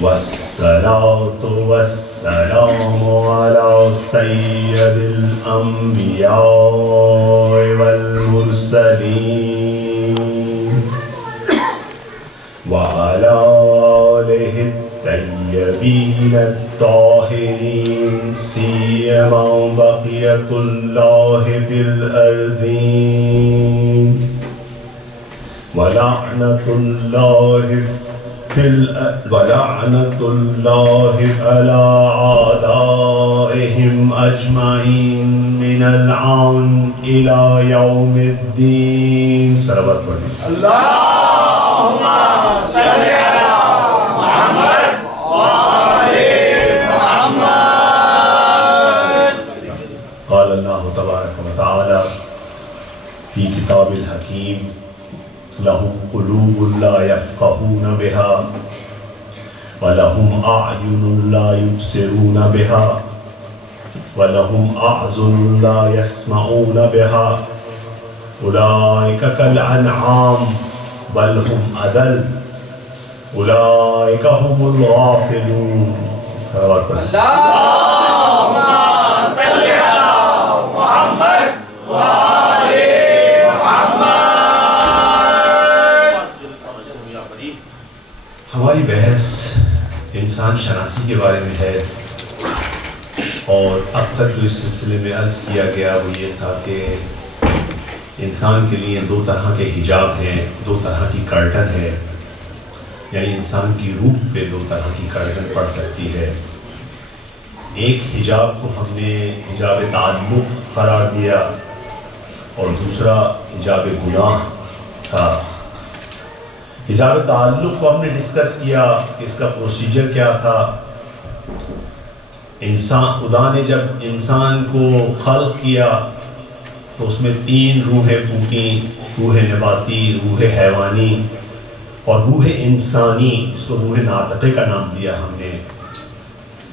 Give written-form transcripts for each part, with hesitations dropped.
والصلاة والسلام على سيد الأنبياء والمرسلين وعلى آله الطيبين الطاهرين سيما بقية الله في الأرضين ولعنة الله على أعدائهم أجمعين من الآن إلى يوم الدين. صلوات اللهم صل على محمد وآل محمد. قال الله تبارك وتعالى في كتاب الحكيم لهم قلوب لا يفقهون بها ولهم أعين لا يبصرون بها ولهم أعين لا يسمعون بها أولئك كالأنعام بل هم أضل أولئك هم الغافلون. صلوات اللهم صل على محمد وآل محمد. ہماری بحث انسان شناسی کے بارے میں ہے، اور اب تک جو اس سلسلے میں عرض کیا گیا وہ یہ تھا کہ انسان کے لیے دو طرح کے حجاب ہیں، دو طرح کی کرٹن ہے، یعنی انسان کی روح پہ دو طرح کی کرٹن پڑ سکتی ہے. ایک حجاب کو ہم نے حجاب تعلق قرار دیا اور دوسرا حجاب گناہ تھا. حجاب تعلق کو ہم نے ڈسکس کیا کہ اس کا پروسیجر کیا تھا. خدا نے جب انسان کو خلق کیا تو اس میں 3 روحیں پھونکیں، روح نباتی، روح حیوانی اور روح انسانی، جس کو روح ناطقے کا نام دیا ہم نے.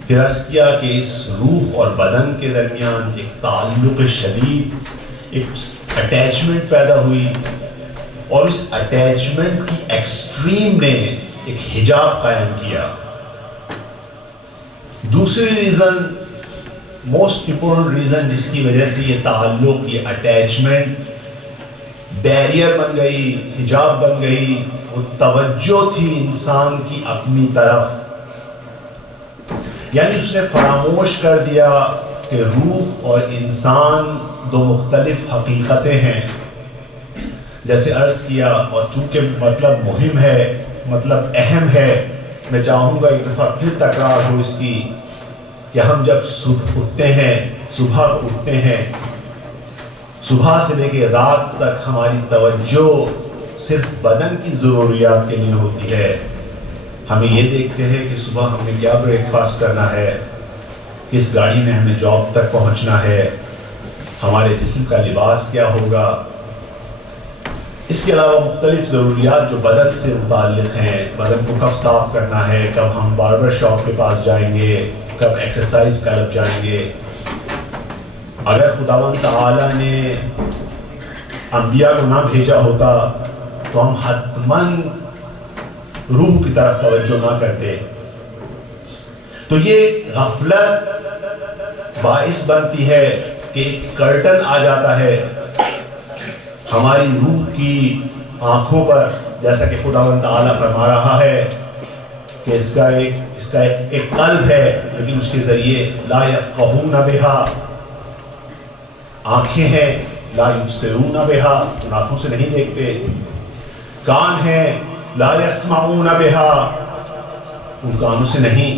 پھر عرض کیا کہ اس روح اور بدن کے درمیان ایک تعلق شدید، ایک اٹیچمنٹ پیدا ہوئی، اور اس اٹیچمنٹ کی ایکسٹریم نے ایک حجاب قائم کیا. دوسری ریزن، موسٹ امپورٹنٹ ریزن جس کی وجہ سے یہ تعلق، یہ اٹیچمنٹ بیریئر بن گئی، حجاب بن گئی، وہ توجہ تھی انسان کی اپنی طرف. یعنی اس نے فراموش کر دیا کہ روح اور انسان دو مختلف حقیقتیں ہیں. جیسے عرض کیا، اور چونکہ مطلب مہم ہے، مطلب اہم ہے، میں چاہوں گا ایک دفعہ پھر تکرار ہو اس کی، کہ ہم جب صبح اٹھتے ہیں، صبح سے لے کے رات تک ہماری توجہ صرف بدن کی ضروریات کے لیے ہوتی ہے. ہمیں یہ دیکھتے ہیں کہ صبح ہمیں کیا بریک فاسٹ کرنا ہے، کس گاڑی میں ہمیں جاب تک پہنچنا ہے، ہمارے جسم کا لباس کیا ہوگا. اس کے علاوہ مختلف ضروریات جو بدن سے متعلق ہیں، بدن کو کب صاف کرنا ہے، کب ہم باربر شاپ کے پاس جائیں گے، کب ایکسرسائز کلب جائیں گے. اگر خداوند تعالیٰ نے انبیاء کو نہ بھیجا ہوتا تو ہم حتماً روح کی طرف توجہ نہ کرتے. تو یہ غفلت باعث بنتی ہے کہ ایک کرٹن آ جاتا ہے ہماری روح کی آنکھوں پر، جیسا کہ خداوند تعالیٰ فرما رہا ہے کہ اس کا ایک قلب ہے لیکن اس کے ذریعے لا یفقہون بہا، آنکھیں ہیں لا یبصرون بہا، ان آنکھوں سے نہیں دیکھتے. کان ہیں لا یسمعون بہا، ان کانوں سے نہیں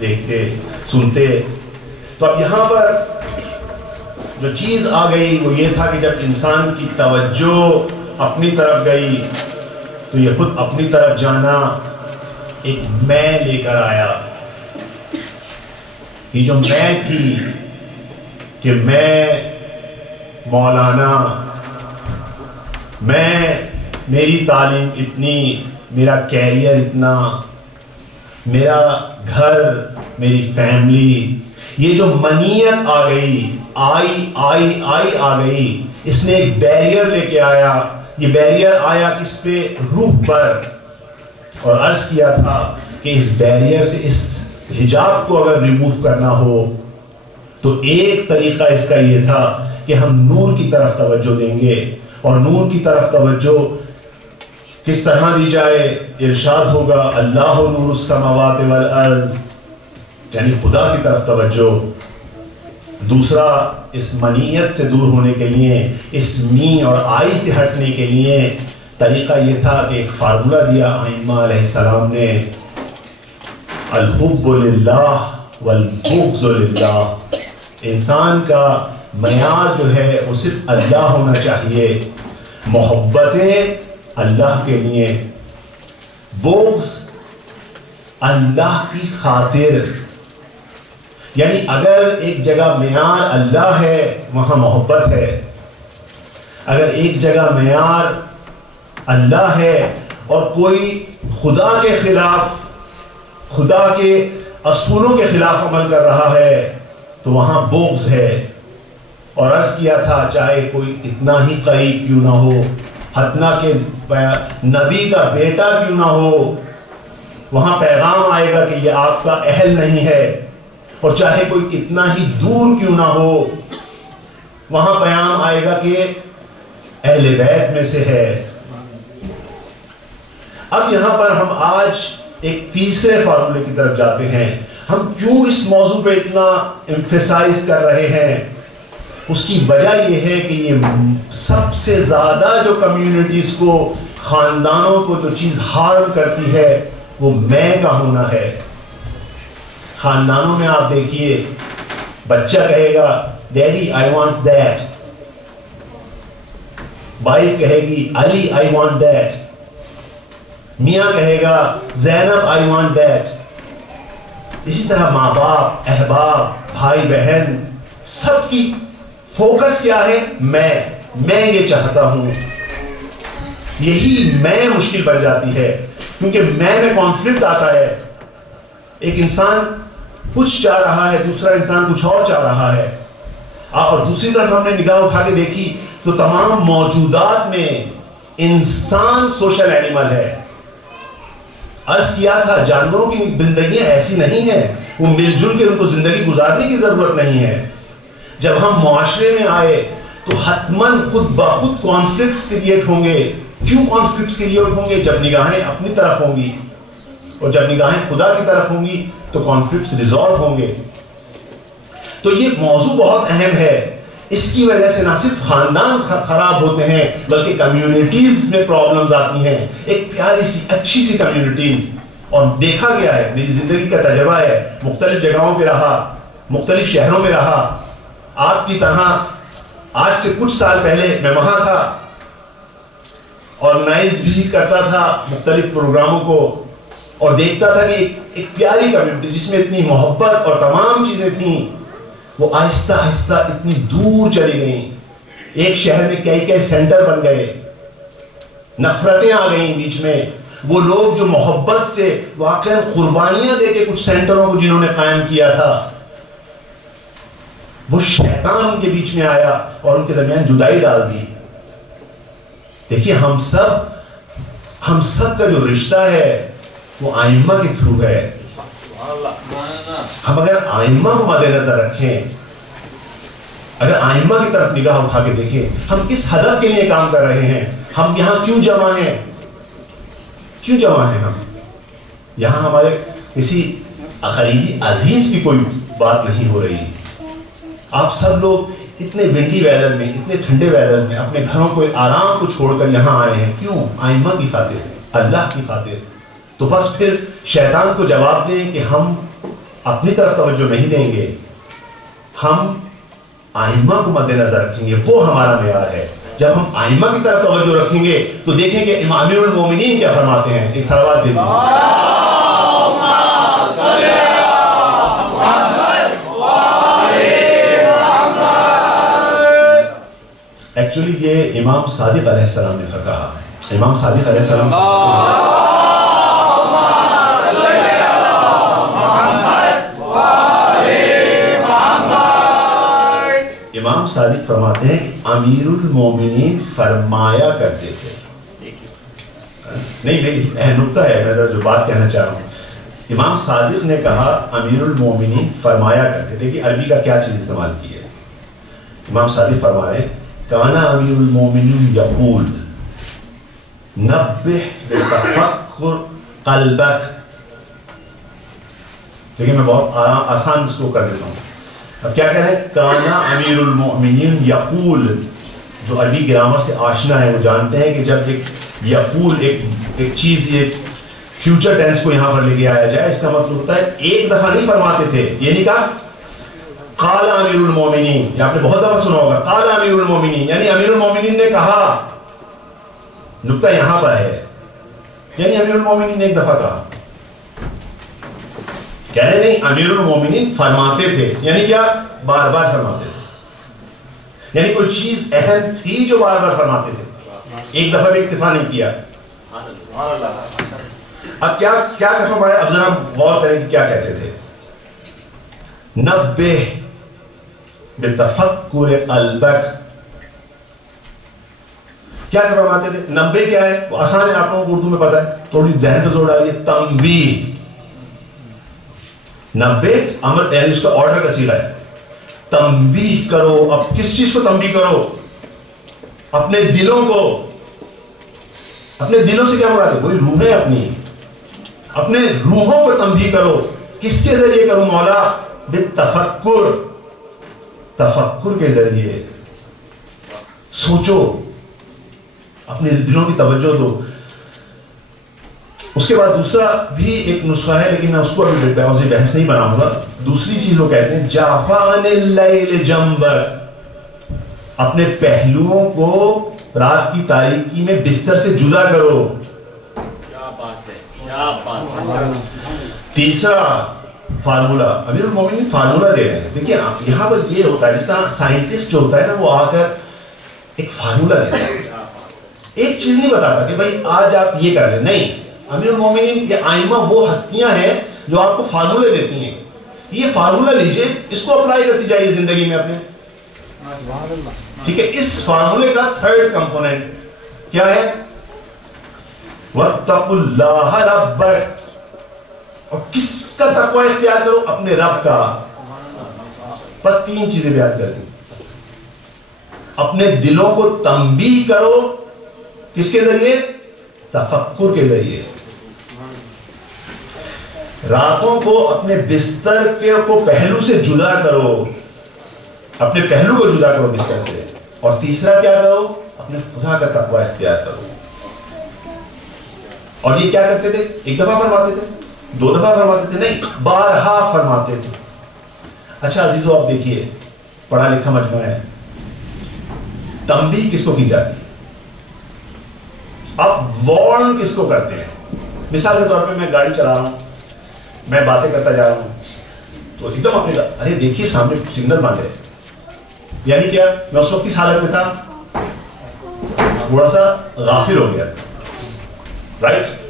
دیکھتے سنتے. تو اب یہاں پر جو چیز آ گئی وہ یہ تھا کہ جب انسان کی توجہ اپنی طرف گئی تو یہ خود اپنی طرف جانا ایک میں لے کر آیا. یہ جو میں تھی کہ میں مولانا، میری تعلیم اتنی، میرا کیریئر اتنا، میرا گھر، میری فیملی، یہ جو منیت آ گئی، آئی آ گئی، اس نے ایک بیریئر لے کے آیا. یہ بیریئر آیا کس پہ؟ روح پر. اور عرض کیا تھا کہ اس بیریئر سے، اس حجاب کو اگر ریموو کرنا ہو تو ایک طریقہ اس کا یہ تھا کہ ہم نور کی طرف توجہ دیں گے. اور نور کی طرف توجہ کس طرح دی جائے؟ ارشاد ہوگا اللہ نور السماوات والارض، یعنی خدا کی طرف توجہ. دوسرا، اس منیت سے دور ہونے کے لیے، اس می اور آئی سے ہٹنے کے لیے طریقہ یہ تھا کہ ایک فارمولہ دیا ائمہ علیہ السلام نے، الحب للہ والبغض للہ. انسان کا معیار جو ہے وہ صرف اللہ ہونا چاہیے، محبتیں اللہ کے لیے، بغض اللہ کی خاطر. یعنی اگر ایک جگہ معیار اللہ ہے وہاں محبت ہے، اگر ایک جگہ معیار اللہ ہے اور کوئی خدا کے خلاف، خدا کے اصولوں کے خلاف عمل کر رہا ہے تو وہاں بغض ہے. اور عرض کیا تھا چاہے کوئی کتنا ہی قریب کیوں نہ ہو، حتیٰ کہ نبی کا بیٹا کیوں نہ ہو، وہاں پیغام آئے گا کہ یہ آپ کا اہل نہیں ہے. اور چاہے کوئی کتنا ہی دور کیوں نہ ہو، وہاں پیغام آئے گا کہ اہل بیت میں سے ہے. اب یہاں پر ہم آج ایک تیسرے فارمولے کی طرف جاتے ہیں. ہم کیوں اس موضوع پہ اتنا ایمفیسائز کر رہے ہیں؟ اس کی وجہ یہ ہے کہ یہ سب سے زیادہ جو کمیونٹیز کو، خاندانوں کو جو چیز ہارم کرتی ہے وہ میں کا ہونا ہے. خاندانوں میں آپ دیکھیے، بچہ کہے گا daddy I want that, wife کہے گی علی آئی وانٹ دیٹ، میاں کہے گا زینب آئی وانٹ دیٹ. اسی طرح ماں باپ، احباب، بھائی بہن، سب کی فوکس کیا ہے؟ میں یہ چاہتا ہوں. یہی میں مشکل بن جاتی ہے کیونکہ میں کانفلکٹ آتا ہے. ایک انسان کچھ چاہ رہا ہے، دوسرا انسان کچھ اور چاہ رہا ہے. اور دوسری طرف ہم نے نگاہ اٹھا کے دیکھی تو تمام موجودات میں انسان سوشل اینیمل ہے. عرض کیا تھا جانوروں کی زندگیاں ایسی نہیں ہیں، وہ مل جل کے ان کو زندگی گزارنے کی ضرورت نہیں ہے. جب ہم معاشرے میں آئے تو حتماً خود بخود کانفلکٹس کریٹ ہوں گے. کیوں کانفلکٹس کریٹ ہوں گے؟ جب نگاہیں اپنی طرف ہوں گی اور جب نگاہیں خدا کی طرف ہوں گی تو کانفلکٹس ریزالو ہوں گے. تو یہ موضوع بہت اہم ہے. اس کی وجہ سے نہ صرف خاندان خراب ہوتے ہیں بلکہ کمیونٹیز میں پرابلمز آتی ہیں. ایک پیاری سی اچھی سی کمیونٹیز، اور دیکھا گیا ہے، میری زندگی کا تجربہ ہے، مختلف جگہوں پہ رہا، مختلف شہروں میں رہا. آپ کی طرح آج سے کچھ سال پہلے میں وہاں تھا، آرگنائز بھی کرتا تھا مختلف پروگراموں کو، اور دیکھتا تھا کہ ایک پیاری کمیونٹی جس میں اتنی محبت اور تمام چیزیں تھیں، وہ آہستہ آہستہ اتنی دور چلی گئیں. ایک شہر میں کئی سینٹر بن گئے، نفرتیں آ گئیں بیچ میں. وہ لوگ جو محبت سے واقعاً قربانیاں دے کے کچھ سینٹروں کو جنہوں نے قائم کیا تھا، وہ شیطان ان کے بیچ میں آیا اور ان کے درمیان جدائی ڈال دی. دیکھیے ہم سب کا جو رشتہ ہے وہ ائمہ کے تھرو ہے. ہم اگر ائمہ کو مد نظر رکھیں، اگر ائمہ کی طرف نگاہ اٹھا کے دیکھیں، ہم کس ہدف کے لیے کام کر رہے ہیں، ہم یہاں کیوں جمع ہیں، ہم یہاں ہمارے کسی قریبی عزیز کی کوئی بات نہیں ہو رہی. آپ سب لوگ اتنے ونڈی ویدر میں، اتنے ٹھنڈے ویدر میں اپنے گھروں کو، آرام کو چھوڑ کر یہاں آئے ہیں. کیوں؟ ائمہ کی خاطر، اللہ کی خاطر. تو بس پھر شیطان کو جواب دیں کہ ہم اپنی طرف توجہ نہیں دیں گے، ہم ائمہ کو مد نظر رکھیں گے، وہ ہمارا معیار ہے. جب ہم ائمہ کی طرف توجہ رکھیں گے تو دیکھیں کہ امام امیر المومنین کیا فرماتے ہیں. ایک صلوات دے دیجیے. ایکچولی یہ امام صادق علیہ السلام نے کہا ہے. امام صادق علیہ السلام امام صادق فرماتے ہیں کہ امیر المومنین فرمایا کرتے تھے. نہیں نکتہ ہے، میں جو بات کہنا چاہ رہا ہوں. امام صادق نے کہا امیر المومنین فرمایا کرتے تھے کہ عربی کا کیا چیز استعمال کی ہے. امام صادق فرما رہے ہیں کانا امیر المومنین یقول نبہ بالتفکر قلبک. دیکھیں میں بہت آسان اس کو کر دیتا ہوں. اب کیا کہہ رہے ہیں؟ کانا امیر المؤمنین یقول. جو عربی گرامر سے آشنا ہے وہ جانتے ہیں کہ جب ایک یقول ایک چیز یہ فیوچر ٹینس کو یہاں پر لے کے آیا جائے، اس کا مطلب ہوتا ہے ایک دفعہ نہیں فرماتے تھے. یہ نہیں کہا قال امیر المؤمنین، یہ آپ نے بہت دفعہ سنا ہوگا قال امیر المؤمنین، یعنی امیر المؤمنین نے کہا. نکتہ یہاں پر ہے، یعنی امیر المؤمنین نے ایک دفعہ کہا. کہہ رہے نہیں امیر المومنین فرماتے تھے، یعنی کیا؟ بار بار فرماتے تھے، یعنی کوئی چیز اہم تھی جو بار بار فرماتے تھے، ایک دفعہ بھی اکتفا نہیں کیا. اب کیا فرمایا؟ اب ذرا غور کریں کہ کیا کہتے تھے. نبہ بتفکر قلبک. کیا فرماتے تھے؟ نبہ کیا ہے؟ وہ آسان ہے، آپ لوگوں کو اردو میں پتا ہے، تھوڑی ذہن پہ زور ڈالیے. تنبیہ. نبے امر یعنی اس کا آرڈر کا صیغہ ہے. تنبیہ کرو. اب کس چیز کو تنبیہ کرو؟ اپنے دلوں کو. اپنے دلوں سے کیا مراد ہے؟ وہی روحیں اپنی، اپنے روحوں کو تنبیہ کرو. کس کے ذریعے کرو مولا؟ بالتفکر. تفکر کے ذریعے سوچو، اپنے دلوں کی توجہ دو. اس کے بعد دوسرا بھی ایک نسخہ ہے، لیکن میں اس کو ابھی بحث نہیں بناؤں گا. دوسری چیز وہ کہتے ہیں جافان اللیل جنبر. اپنے پہلوؤں کو رات کی تاریکی میں بستر سے جدا کرو. کیا بات ہے، کیا بات ہے. تیسرا فارمولا، امیر المومنین فارمولا دے رہے ہیں. دیکھیے یہاں پر یہ ہوتا ہے، جس طرح سائنٹسٹ جو ہوتا ہے نا، وہ آ کر ایک فارمولا دیتا ہے، ایک چیز نہیں بتاتا کہ بھائی آج آپ یہ کر لیں. نہیں، امیر المومنین یہ آئمہ وہ ہستیاں ہیں جو آپ کو فارمولے دیتی ہیں. یہ فارمولا لیجئے، اس کو اپلائی کرتی جائیے زندگی میں اپنے. ٹھیک ہے، اس فارمولے کا تھرڈ کمپوننٹ کیا ہے؟ وَاتَّقُوا اللَّهَ رَبَّكَ. اور کس کا تقوی اختیار کرو؟ اپنے رب کا. بس تین چیزیں بیان کر دی. اپنے دلوں کو تنبیہ کرو، کس کے ذریعے؟ تفکر کے ذریعے. راتوں کو اپنے بستر کو پہلو سے جدا کرو، اپنے پہلو کو جدا کرو بستر سے. اور تیسرا کیا کرو؟ اپنے خدا کا تقوی اختیار کرو. اور یہ کیا کرتے تھے؟ ایک دفعہ فرماتے تھے، دو دفعہ فرماتے تھے؟ نہیں، بارہا فرماتے تھے. اچھا عزیزو، آپ دیکھیے پڑھا لکھا مجمع ہے، تنبیہ کس کو کی جاتی ہے؟ آپ وارن کس کو کرتے ہیں؟ مثال کے طور پہ میں گاڑی چلا رہا ہوں، میں باتیں کرتا جا رہا ہوں، تو ایک دم اپنے ارے دیکھیے سامنے سگنل باندھے. یعنی کیا؟ میں اس وقت اس حالت میں تھا، تھوڑا سا غافل ہو گیا. رائٹ؟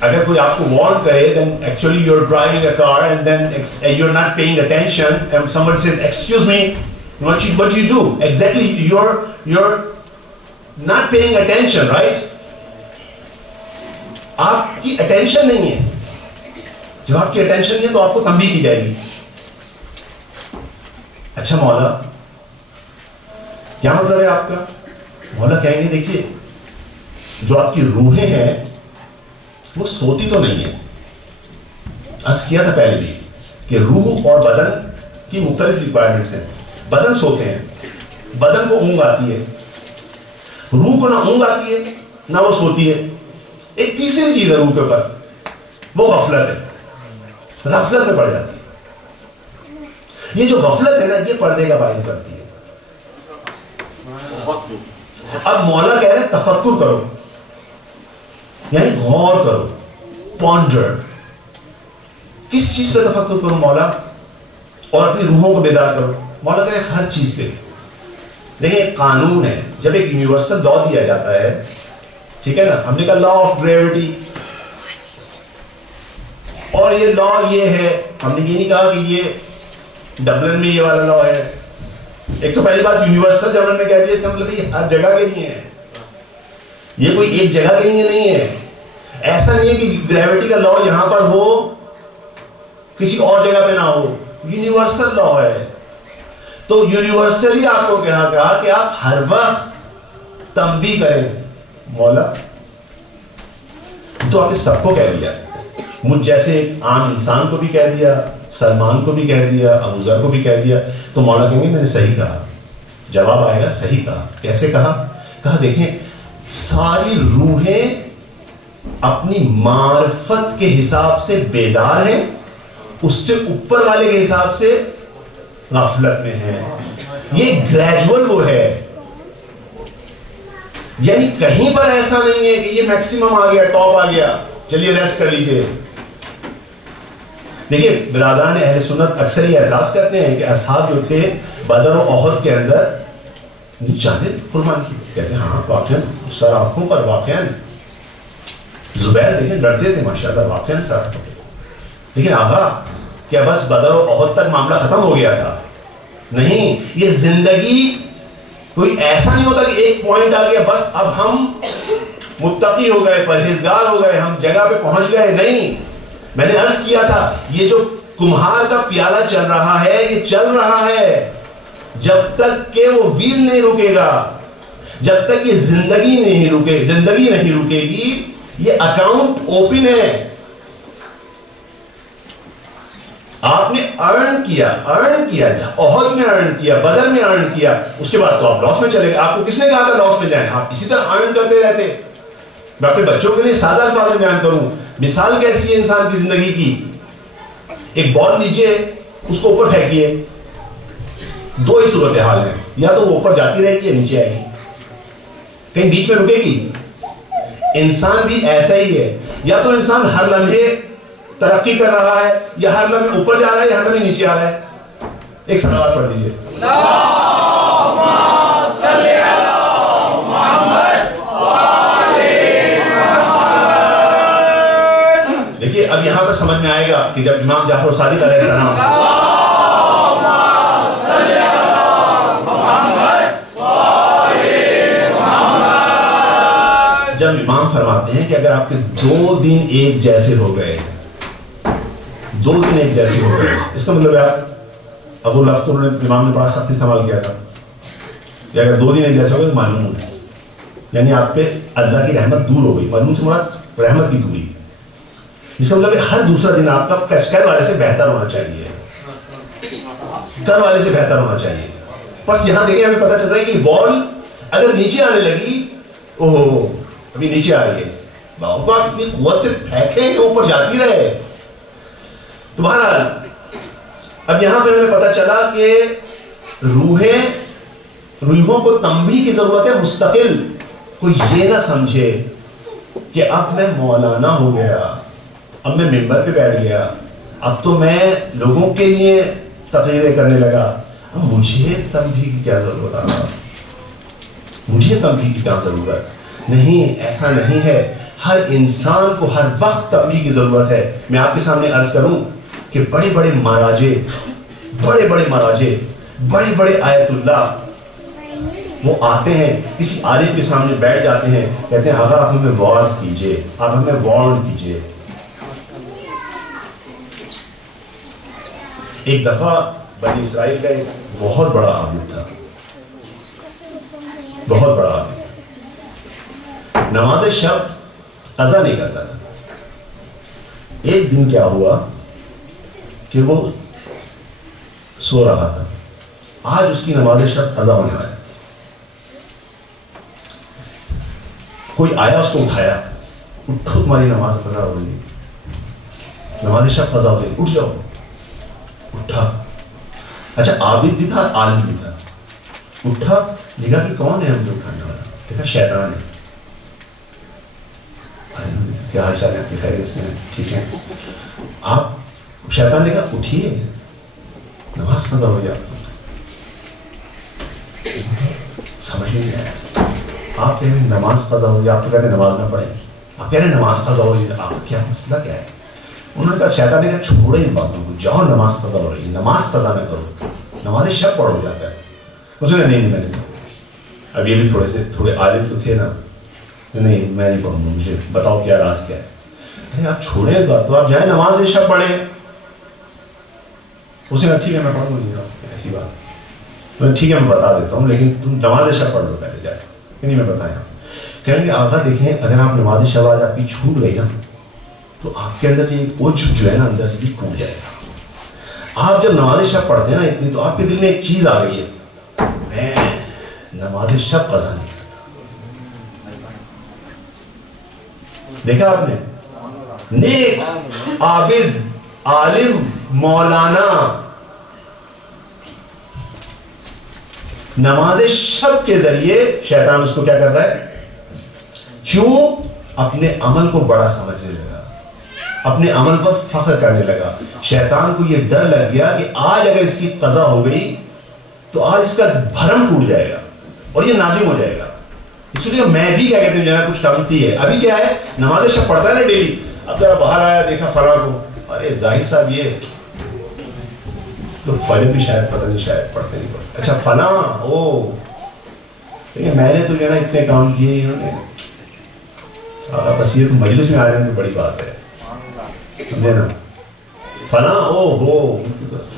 اگر کوئی آپ کو وارن کرے then actually you're driving a car and then you're not paying attention and somebody says excuse me, what do you do? Exactly, you're not paying attention, right? آپ کی attention نہیں ہے. جب آپ کی attention نہیں ہے تو آپ کو تنبیہ کی جائے گی. اچھا مولا کیا مطلب ہے آپ کا؟ مولا کہیں گے دیکھیے جو آپ کی روحیں ہیں وہ سوتی تو نہیں ہے. عرض کیا تھا پہلے بھی کہ روح اور بدن کی مختلف ریکوائرمنٹس ہیں. بدن سوتے ہیں، بدن کو اونگ آتی ہے، روح کو نہ اونگ آتی ہے نہ وہ سوتی ہے. ایک تیسری چیز ہے روح کے اوپر، وہ غفلت ہے. غفلت میں پڑ جاتی ہے. یہ جو غفلت ہے نا، یہ پردے کا باعث بنتی ہے. اب مولا کہہ رہے ہیں تفکر کرو، یعنی غور کرو، پونڈر. کس چیز پہ تفکر کرو مولا؟ اور اپنی روحوں کو بیدار کرو. مولا کہہ رہے ہیں ہر چیز پہ. دیکھیں ایک قانون ہے، جب ایک یونیورسل لا دیا جاتا ہے، ٹھیک ہے نا، ہم نے کہا لا آف گریوٹی، اور یہ لا یہ ہے، ہم نے یہ نہیں کہا کہ یہ ڈبلن میں یہ والا لا ہے. ایک تو پہلی بات یونیورسل جب ہم نے کہہ دیا، اس کا مطلب یہ ہر جگہ کے لیے ہے. یہ کوئی ایک جگہ کے لیے نہیں ہے. ایسا نہیں ہے کہ گریوٹی کا لا یہاں پر ہو کسی اور جگہ پہ نہ ہو. یونیورسل لا ہے. تو یونیورسلی آپ کو کہا کہ آپ ہر وقت تنبیہ کریں. مولا تو آپ نے سب کو کہہ دیا, مجھ جیسے ایک عام انسان کو بھی کہہ دیا, سلمان کو بھی کہہ دیا, ابو ذر کو بھی کہہ دیا. تو مولا کہیں گے میں نے صحیح کہا. جواب آئے گا صحیح کہا. کیسے کہا؟ کہا دیکھیں ساری روحیں اپنی معرفت کے حساب سے بیدار ہیں, اس سے اوپر والے کے حساب سے غفلت میں ہیں. یہ گریجول وہ ہے, یعنی کہیں پر ایسا نہیں ہے کہ یہ میکسیمم آ گیا, ٹاپ آ گیا, چلیے ریسٹ کر لیجئے. دیکھیے برادران اہل سنت اکثر یہ اعتراض کرتے ہیں کہ اصحاب جو تھے بدر و احد کے اندر جانب قربان کی. کہتے ہیں ہاں واقعاً سر آنکھوں پر واقعاً زبیر دیکھیں لڑتے تھے ماشاءاللہ واقعاً سر آنکھوں پر. لیکن آقا کیا بس بدر و احد تک معاملہ ختم ہو گیا تھا؟ نہیں, یہ زندگی کوئی ایسا نہیں ہوتا کہ ایک پوائنٹ آ گیا بس اب ہم متقی ہو گئے, پرہیزگار ہو گئے, ہم جگہ پہ پہنچ گئے. نہیں, میں نے عرض کیا تھا یہ جو کمہار کا پیالہ چل رہا ہے یہ چل رہا ہے جب تک کہ وہ ویل نہیں رکے گا, جب تک یہ زندگی نہیں رکے گی. یہ اکاؤنٹ اوپن ہے. آپ نے ارن کیا, احد میں ارن کیا, بدر میں ارن کیا, اس کے بعد تو آپ لاس میں چلے گئے. آپ کو کس نے کہا تھا لاس میں جائیں؟ آپ اسی طرح ارن کرتے رہتے. میں اپنے بچوں کے لیے سادہ الفاظ میں بیان کروں, مثال کیسی ہے انسان کی زندگی کی. ایک بال لیجئے, اس کو اوپر پھینکیے. دو ہی صورتحال ہیں, یا تو وہ اوپر جاتی رہے گی یا نیچے آئے گی, کہیں بیچ میں رکے گی. انسان بھی ایسا ہی ہے, یا تو انسان ہر لمحے ترقی کر رہا ہے, یا ہر لمحے اوپر جا رہا ہے, یا ہر لمحے نیچے آ رہا ہے. ایک صلوات پڑھ دیجئے. دیکھیے اب یہاں پر سمجھ میں آئے گا کہ جب امام جعفر صادق علیہ السلام جب امام فرماتے ہیں کہ اگر آپ کے 2 دن ایک جیسے ہو گئے, 2 دن ایک جیسے ہو گئے, اس کا مطلب ہے آپ ابو لفظ امام نے بڑا سخت استعمال کیا تھا کہ اگر 2 دن ایک جیسے ہو گئے تو معلوم ہے, یعنی آپ پہ اللہ کی رحمت دور ہو گئی. معلوم سے مراد رحمت کی دوری. اس کا مطلب ہے ہر دوسرا دن آپ کا کر والے سے بہتر ہونا چاہیے, کر والے سے بہتر ہونا چاہیے. بس یہاں دیکھیں ہمیں پتہ چل رہا ہے کہ بال اگر نیچے آنے لگی, اوہ ابھی نیچے آ رہی ہے, باؤ کو آپ اتنی قوت سے پھینکیں کہ اوپر جاتی رہے. تو بہرحال اب یہاں پہ ہمیں پتہ چلا کہ روحوں کو تنبیہ کی ضرورت ہے مستقل. کوئی یہ نہ سمجھے کہ اب میں مولانا ہو گیا, اب میں ممبر پہ بیٹھ گیا, اب تو میں لوگوں کے لیے تقریریں کرنے لگا, اب مجھے تنبیہ کی کیا ضرورت آ رہا, مجھے تنبیہ کی کیا ضرورت. نہیں, ایسا نہیں ہے. ہر انسان کو ہر وقت تنبیہ کی ضرورت ہے. میں آپ کے سامنے عرض کروں کہ بڑے بڑے مراجے, بڑے بڑے آیت اللہ وہ آتے ہیں کسی عالم کے سامنے بیٹھ جاتے ہیں, کہتے ہیں آقا آپ ہمیں واعظ کیجئے, آپ ہمیں وارن کیجئے. ایک دفعہ بنی اسرائیل کا ایک بہت بڑا عابد تھا, بہت بڑا عابد, نماز شب قضا نہیں کرتا تھا. ایک دن کیا ہوا کہ وہ سو رہا تھا, آج اس کی نماز شب قضا ہونے والی تھی. کوئی آیا, اس کو اٹھایا, اٹھو تمہاری نماز قضا ہو رہی ہے, نماز شب قضا ہو رہی, اٹھ جاؤ. اٹھا, اچھا عابد بھی تھا, عالم بھی تھا. اٹھا, دیکھا کہ کون ہے ہم کو اٹھانے والا, دیکھا شیطان ہے. کیا حال چال ہے آپ کی, خیریت سے ہیں, ٹھیک ہے. آپ شیطان نے کہا اٹھیے, نماز قضا ہو جائے. سمجھ نہیں آیا. آپ کہہ رہے ہیں نماز قضا ہو جائے, آپ تو کہتے ہیں نماز نہ پڑھیں, آپ کہہ رہے ہیں نماز قضا ہو جائے, آپ کیا مسئلہ کیا ہے؟ انہوں نے کہا, شیطان نے کہا چھوڑے ان باتوں کو, جاؤ نماز قضا ہو رہی ہے, نماز قضا نہ کرو, نماز شب پڑھ ہو جاتا ہے. اس نے نہیں, میں نے اب یہ بھی تھوڑے عالم تو تھے نا, نہیں میں نہیں پڑھوں گا, مجھے بتاؤ کیا راز کیا ہے. آپ چھوڑے گا تو آپ جائیں نماز عشاء پڑھیں. اس نے کہا ٹھیک ہے میں پڑھوں گا, ایسی بات. ٹھیک ہے میں بتا دیتا ہوں, لیکن تم نماز عشاء پڑھ لو پہلے جائے. نہیں میں بتایا. کہیں گے آقا دیکھیں اگر آپ نماز عشاء آج آپ کی چھوٹ گئی نا تو آپ کے اندر یہ عجب جو ہے نا اندر سے بھی ٹوٹ جائے گا. آپ جب نماز عشاء پڑھتے ہیں نا اتنی, تو آپ کے دل میں ایک چیز آ گئی ہے, میں نماز عشاء قضا نہیں کرتا. دیکھا آپ نے, نیک عابد عالم مولانا نماز شب کے ذریعے شیطان اس کو کیا کر رہا ہے, کیوں اپنے عمل کو بڑا سمجھنے لگا, اپنے عمل پر فخر کرنے لگا. شیطان کو یہ ڈر لگ گیا کہ آج اگر اس کی قضا ہو گئی تو آج اس کا بھرم ٹوٹ جائے گا اور یہ نادم ہو جائے گا. اس لیے میں بھی کیا کہتے ہیں جانا کچھ کمتی ہے. ابھی کیا ہے نماز شب پڑھتا ہے نا ڈیلی, اب ذرا باہر آیا دیکھا فلاں کو, ارے ظاہر صاحب یہ تو فجر بھی شاید پتہ نہیں شاید پڑھتے نہیں پڑھتے. اچھا فلاں او میں نے تو جو ہے نا اتنے کام کیے انہوں نے, بس یہ تو مجلس میں آ جائیں تو بڑی بات ہے, سمجھے نا. فلاں او ہو,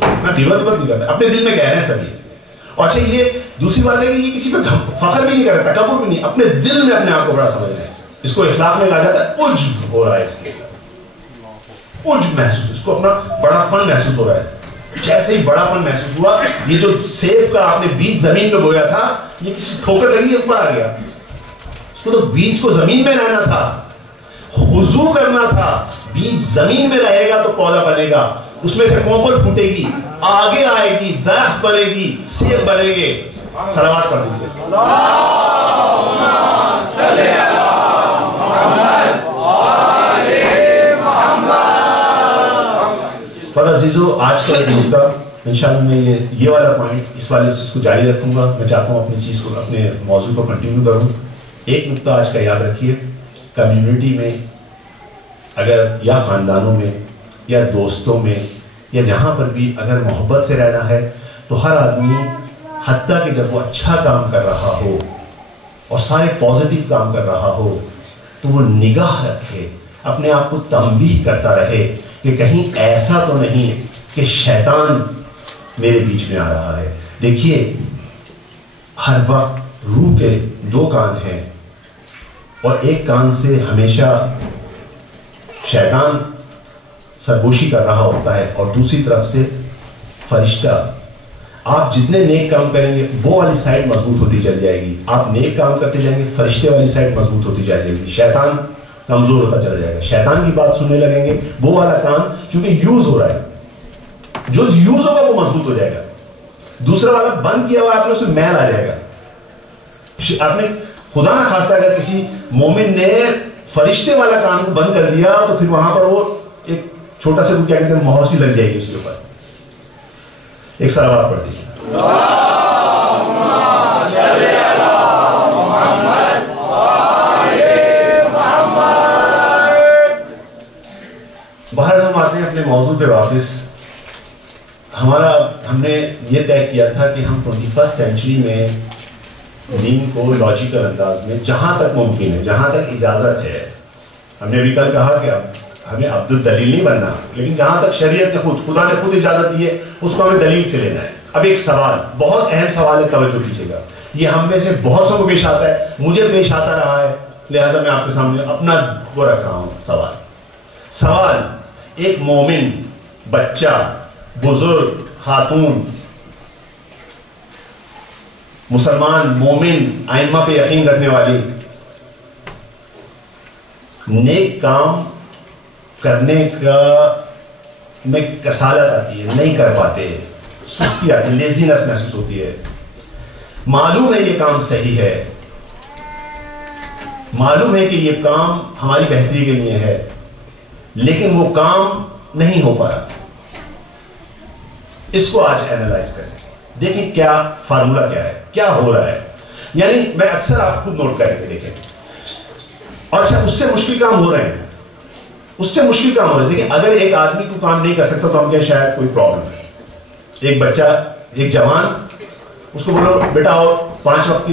میں غیبت نہیں کرتا, اپنے دل میں کہہ رہے ہیں سبھی. اور اچھا یہ دوسری بات ہے کہ یہ کسی پہ فخر بھی نہیں کرتا, تکبر بھی نہیں, اپنے دل میں اپنے آپ کو بڑا سمجھ رہے ہیں. اس کو اخلاق میں کہا جاتا ہے عجب ہو رہا ہے, اس کے اندر عجب محسوس, اس کو اپنا بڑا پن محسوس ہو رہا ہے. جیسے ہی بڑا پن محسوس ہوا, یہ جو سیب کا آپ نے بیج زمین میں بویا تھا یہ کسی ٹھوکر لگی اوپر آ گیا. اس کو تو بیج کو زمین میں رہنا تھا, خضوع کرنا تھا. بیج زمین میں رہے گا تو پودا بنے گا, اس میں سے کومل پھوٹے گی, آگے آئے گی, درخت بنے گی, سیب بنے گے. صلوات پڑھ دیجیے. اللہم صلی علی محمد آل محمد. بس عزیزو آج کا ایک نکتہ انشاءاللہ میں یہ والا پوائنٹ اس والے اس کو جاری رکھوں گا. میں چاہتا ہوں اپنی چیز کو اپنے موضوع کو کنٹینیو کروں. ایک نکتہ آج کا یاد رکھیے, کمیونٹی میں اگر یا خاندانوں میں یا دوستوں میں یا جہاں پر بھی اگر محبت سے رہنا ہے تو ہر آدمی حتیٰ کہ جب وہ اچھا کام کر رہا ہو اور سارے پازیٹیو کام کر رہا ہو تو وہ نگاہ رکھے, اپنے آپ کو تنبیہ کرتا رہے کہ کہیں ایسا تو نہیں کہ شیطان میرے بیچ میں آ رہا ہے. دیکھیے ہر وقت روح کے دو کان ہیں اور ایک کان سے ہمیشہ شیطان سرگوشی کر رہا ہوتا ہے اور دوسری طرف سے فرشتہ. آپ جتنے نیک کام کریں گے وہ والی سائڈ مضبوط ہوتی چل جائے گی, آپ نیک کام کرتے جائیں گے فرشتے والی سائڈ مضبوط ہوتی جائے گی, شیطان کمزور ہوتا چلا جائے گا. شیطان کی بات سننے لگیں گے, وہ والا کام چونکہ یوز ہو رہا ہے, جو یوز ہوگا وہ مضبوط ہو جائے گا. دوسرا والا بند کیا ہوا آپ نے اس میں میل آ جائے گا. آپ نے خدا نہ خواستہ اگر کسی مومن نے فرشتے والا کام کو بند کر دیا تو پھر وہاں پر وہ ایک چھوٹا سا کیا کہتے ہیں ماحول سی لگ جائے گی اس کے اوپر. ایک صلوات پڑھ دیجیے. باہر ہم آتے ہیں اپنے موضوع پہ واپس. ہم نے یہ طے کیا تھا کہ ہم 21 سینچری میں دین کو لاجیکل انداز میں جہاں تک ممکن ہے, جہاں تک اجازت ہے, ہم نے ابھی کل کہا کہ ہمیں عبد الدلیل نہیں بننا, لیکن جہاں تک شریعت نے خدا نے خود اجازت دی ہے اس کو ہمیں دلیل سے لینا ہے. اب ایک سوال, بہت اہم سوال ہے, توجہ کیجیے گا. یہ ہم میں سے بہت سو کو پیش آتا ہے, مجھے پیش آتا رہا ہے, لہٰذا میں آپ کے سامنے اپنا وہ رکھ رہا ہوں. سوال ایک مومن بچہ, بزرگ, خاتون, مسلمان, مومن, ائمہ پہ یقین رکھنے والی, نیک کام کرنے کا میں کسالت آتی ہے, نہیں کر پاتے, سستی آتی ہے, لیزینس محسوس ہوتی ہے. معلوم ہے یہ کام صحیح ہے, معلوم ہے کہ یہ کام ہماری بہتری کے لیے ہے, لیکن وہ کام نہیں ہو پا رہا. اس کو آج اینالائز کریں, دیکھیں کیا فارمولا کیا ہے, کیا ہو رہا ہے. یعنی میں اکثر آپ خود نوٹ کریں گے, دیکھیں. اور اچھا اس سے مشکل کام ہو رہے ہیں, اس سے مشکل کام ہو رہا ہے. دیکھیں اگر ایک آدمی کو کام نہیں کر سکتا تو ہم کہیں شاید کوئی پرابلم ہے. ایک بچہ, ایک جوان, اس کو بولو بیٹا اور 5 وقت کی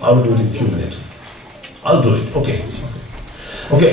I'll do it in few minutes. I'll do it. Okay.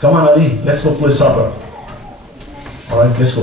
come on Ali, let's go play soccer. All right, let's go.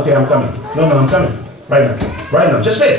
okay, I'm coming. No, I'm coming. Right now. Just wait.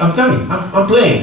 I'm coming, I'm playing,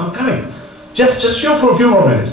I'm coming, just chill for a few more minutes।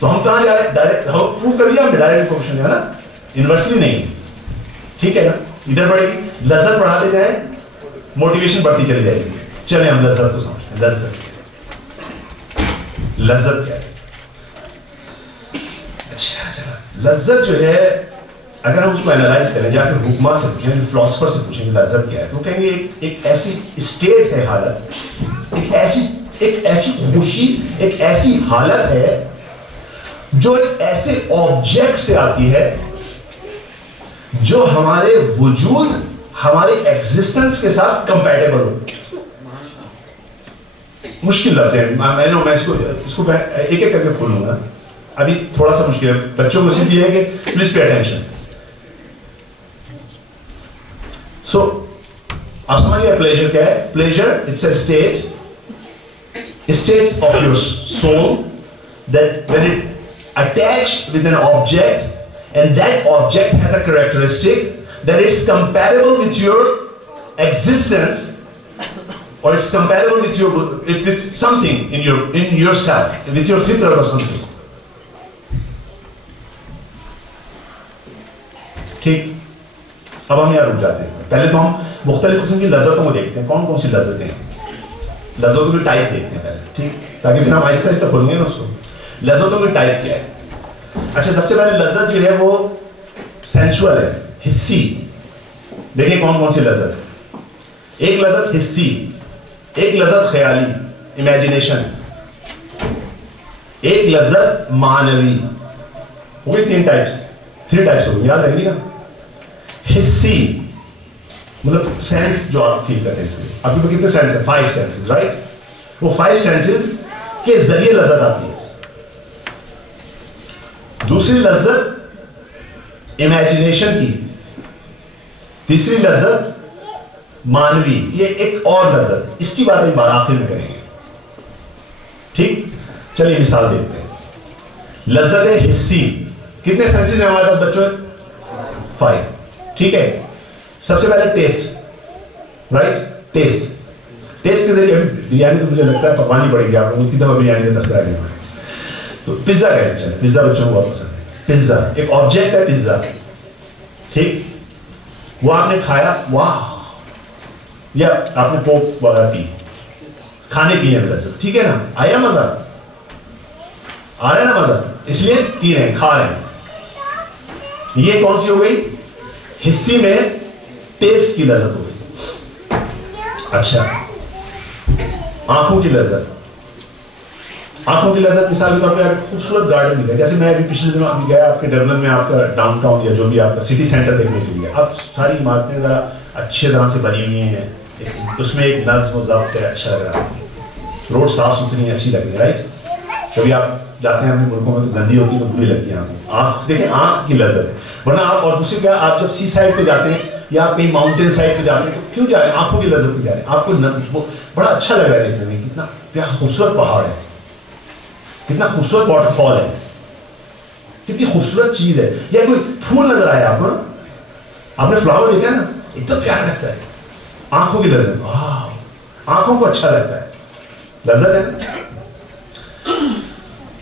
تو ہم کہاں جا رہے ہیں؟ Direct prove کر دیا ہم نے ڈائریکٹ فنکشن ہے نا, انورسلی نہیں ہے. ٹھیک ہے نا, ادھر بڑھے گی, لذت بڑھاتے جائیں موٹیویشن بڑھتی چلی جائے گی. چلیں ہم لذت کو سمجھتے ہیں. لذت کیا ہے؟ اچھا لذت جو ہے اگر ہم اس کو اینالائز کریں, جا کے حکما سے پوچھیں, فلاسفر سے پوچھیں گے لذت کیا ہے, تو کہیں گے ایک ایسی اسٹیٹ ہے, حالت, ایک ایسی خوشی, ایک ایسی حالت ہے جو ایک ایسے آبجیکٹ سے آتی ہے جو ہمارے وجود, ہمارے ایگزسٹنس کے ساتھ کمپیٹیبل ہو. مشکل لفظ ہے, میں اس کو ایک ایک کر کے کھولوں گا, ابھی تھوڑا سا مشکل ہے. بچوں کو صرف یہ ہے کہ پلیز پے اٹینشن. سو آپ سمجھئے پلیجر کیا ہے؟ Pleasure it's a state, states of your soul that when it attached with an object and that object has a characteristic that is comparable with your existence or it's comparable with something in yourself, with your fitrat or something. ٹھیک, اب ہم یہاں رک جاتے ہیں. پہلے تو ہم مختلف قسم کی لذتوں کو دیکھتے ہیں. کون کون سی لذتیں ہیں؟ لذتوں کی ٹائپ دیکھتے ہیں پہلے, ٹھیک, تاکہ پھر ہم آہستہ آہستہ کھولیں گے نا اس کو. لذتوں کی ٹائپ کیا ہے؟ اچھا, سب سے پہلے لذت جو ہے وہ سینشول ہے, حسی. دیکھیں کون کون سی لذت ہے. ایک لذت حسی, ایک لذت خیالی, امیجنیشن, ایک لذت معنوی. ہو گئی تین ٹائپس, 3 ٹائپس ہو گئی, یاد رکھیے گا. حسی مطلب سینس جو آپ فیل کرتے ہیں اس میں. آپ کو کتنے سینس ہیں؟ 5 سینسز, رائٹ. وہ 5 سینسز کے ذریعے لذت آتی ہے. دوسری لذت امیجنیشن کی, تیسری لذت مانوی, یہ ایک اور لذت, اس کی بات ایک بار آخر میں کریں گے. ٹھیک, چلیے مثال دیکھتے ہیں. لذت حسی, کتنے سینسز ہیں ہمارے پاس بچوں؟ 5. ٹھیک ہے, سب سے پہلے ٹیسٹ, رائٹ. ٹیسٹ کے ذریعے بریانی تو مجھے لگتا ہے پکوانی پڑے گی آپ لوگوں کو, اتنی دفعہ بریانی کا تذکرہ نہیں ہوا. تو پیزا کہتے ہیں, چلیں پیزا بچوں کو بہت پسند ہے. پیزا ایک آبجیکٹ ہے, پیزا, ٹھیک. وہ آپ نے کھایا, واہ, یا آپ نے کوک وغیرہ پی, کھانے پینے میں لذت, ٹھیک ہے نا. آیا مزہ, آ رہا ہے نا مزہ, اس لیے پی رہے ہیں, کھا رہے ہیں. یہ کون سی ہو گئی؟ حصی میں ٹیسٹ کی لذت ہو گئی. اچھا, آنکھوں کی لذت. آنکھوں کی لذت مثال کے طور پہ خوبصورت گارڈن مل گیا. جیسے میں ابھی پچھلے دنوں گیا آپ کے ڈبلن میں, آپ کا ڈاؤن ٹاؤن یا جو بھی آپ کا سٹی سینٹر دیکھنے کے لیے. اب ساری عمارتیں ذرا اچھے طرح سے بنی ہوئی ہیں, اس میں ایک نظم و ضبط ہے, اچھا لگ رہا ہے. روڈ صاف ستھری اچھی لگ رہی ہے, رائٹ. کبھی آپ جاتے ہیں اپنے ملکوں میں تو گندی ہوتی ہے تو بری لگتی ہے آنکھ. دیکھیں آنکھ کی لذت ہے. ورنہ آپ, اور دوسری کیا, آپ جب سی سائڈ پہ جاتے ہیں یا آپ کہیں ماؤنٹین سائڈ پہ جاتے ہیں تو کیوں جا رہے ہیں؟ آنکھوں کی لذت پہ جا رہے ہیں. آپ کو بڑا اچھا لگ رہا ہے دیکھنے میں, کتنا کیا خوبصورت پہاڑ ہے, کتنا خوبصورت واٹر فال ہے, کتنی خوبصورت چیز ہے. یا کوئی پھول نظر آیا آپ کو, آپ نے فلاور دیکھا نا, اتنا پیارا لگتا ہے. آنکھوں کی لذت, آنکھوں کو اچھا لگتا ہے, لذت ہے.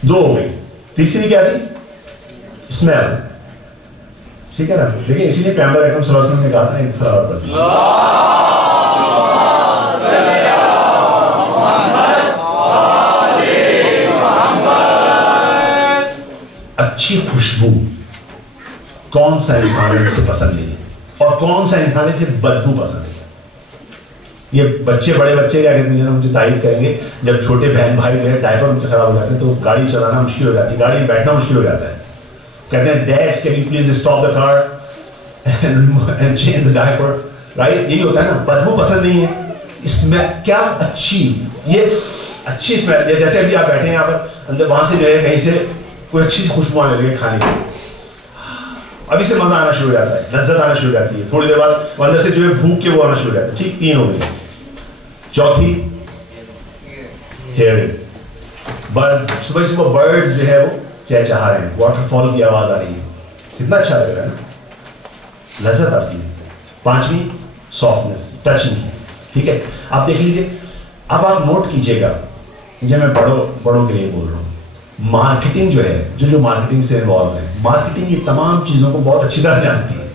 2 ہو گئی. تیسری کیا تھی؟ اسمیل. ٹھیک ہے نا. دیکھیں اسی لیے پیغمبر اکرم صلی اللہ علیہ وسلم نے کہا تھا صلوات پڑھیں. اچھی خوشبو کون سا انسان سے پسند نہیں ہے, اور کون سا انسان سے بدبو پسند ہے. یہ بچے, بڑے بچے کیا کہتے ہیں, مجھے تعریف کریں گے, جب چھوٹے بہن بھائی جو ہے ڈائپر ان کے خراب ہو جاتے ہیں تو گاڑی چلانا مشکل ہو جاتی ہے, گاڑی میں بیٹھنا مشکل ہو جاتا ہے. کہتے ہیں dad can you please stop the car and change the diaper, right. یہی ہوتا ہے نا, بدبو پسند نہیں ہے. اسمیل کیا اچھی, یہ اچھی اسمیل. جیسے ابھی آپ بیٹھے ہیں یہاں پر, اندر وہاں سے جو ہے کہیں سے کوئی اچھی سی خوشبو آنے لگے کھانے کی, ابھی سے مزہ آنا شروع ہو جاتا ہے, لذت آنا شروع ہو جاتی ہے. تھوڑی دیر بعد اندر سے جو ہے بھوک کے وہ آنا شروع ہو جاتا ہے. ٹھیک, 3 ہو گئی. چوتھی ہیئرنگ. برڈ, صبح صبح برڈز جو ہے وہ چہچہا رہے ہیں, واٹر فال کی آواز آ رہی ہے, کتنا اچھا لگ رہا ہے نا, لذت آتی ہے. 5ویں سافٹنس, ٹچنگ کی. ٹھیک ہے, آپ دیکھ لیجیے. اب آپ نوٹ کیجیے گا, جب میں بڑوں کے لیے بول رہا ہوں, مارکیٹنگ جو ہے, جو مارکیٹنگ سے انوالو ہے, مارکیٹنگ یہ تمام چیزوں کو بہت اچھی طرح جانتی ہے.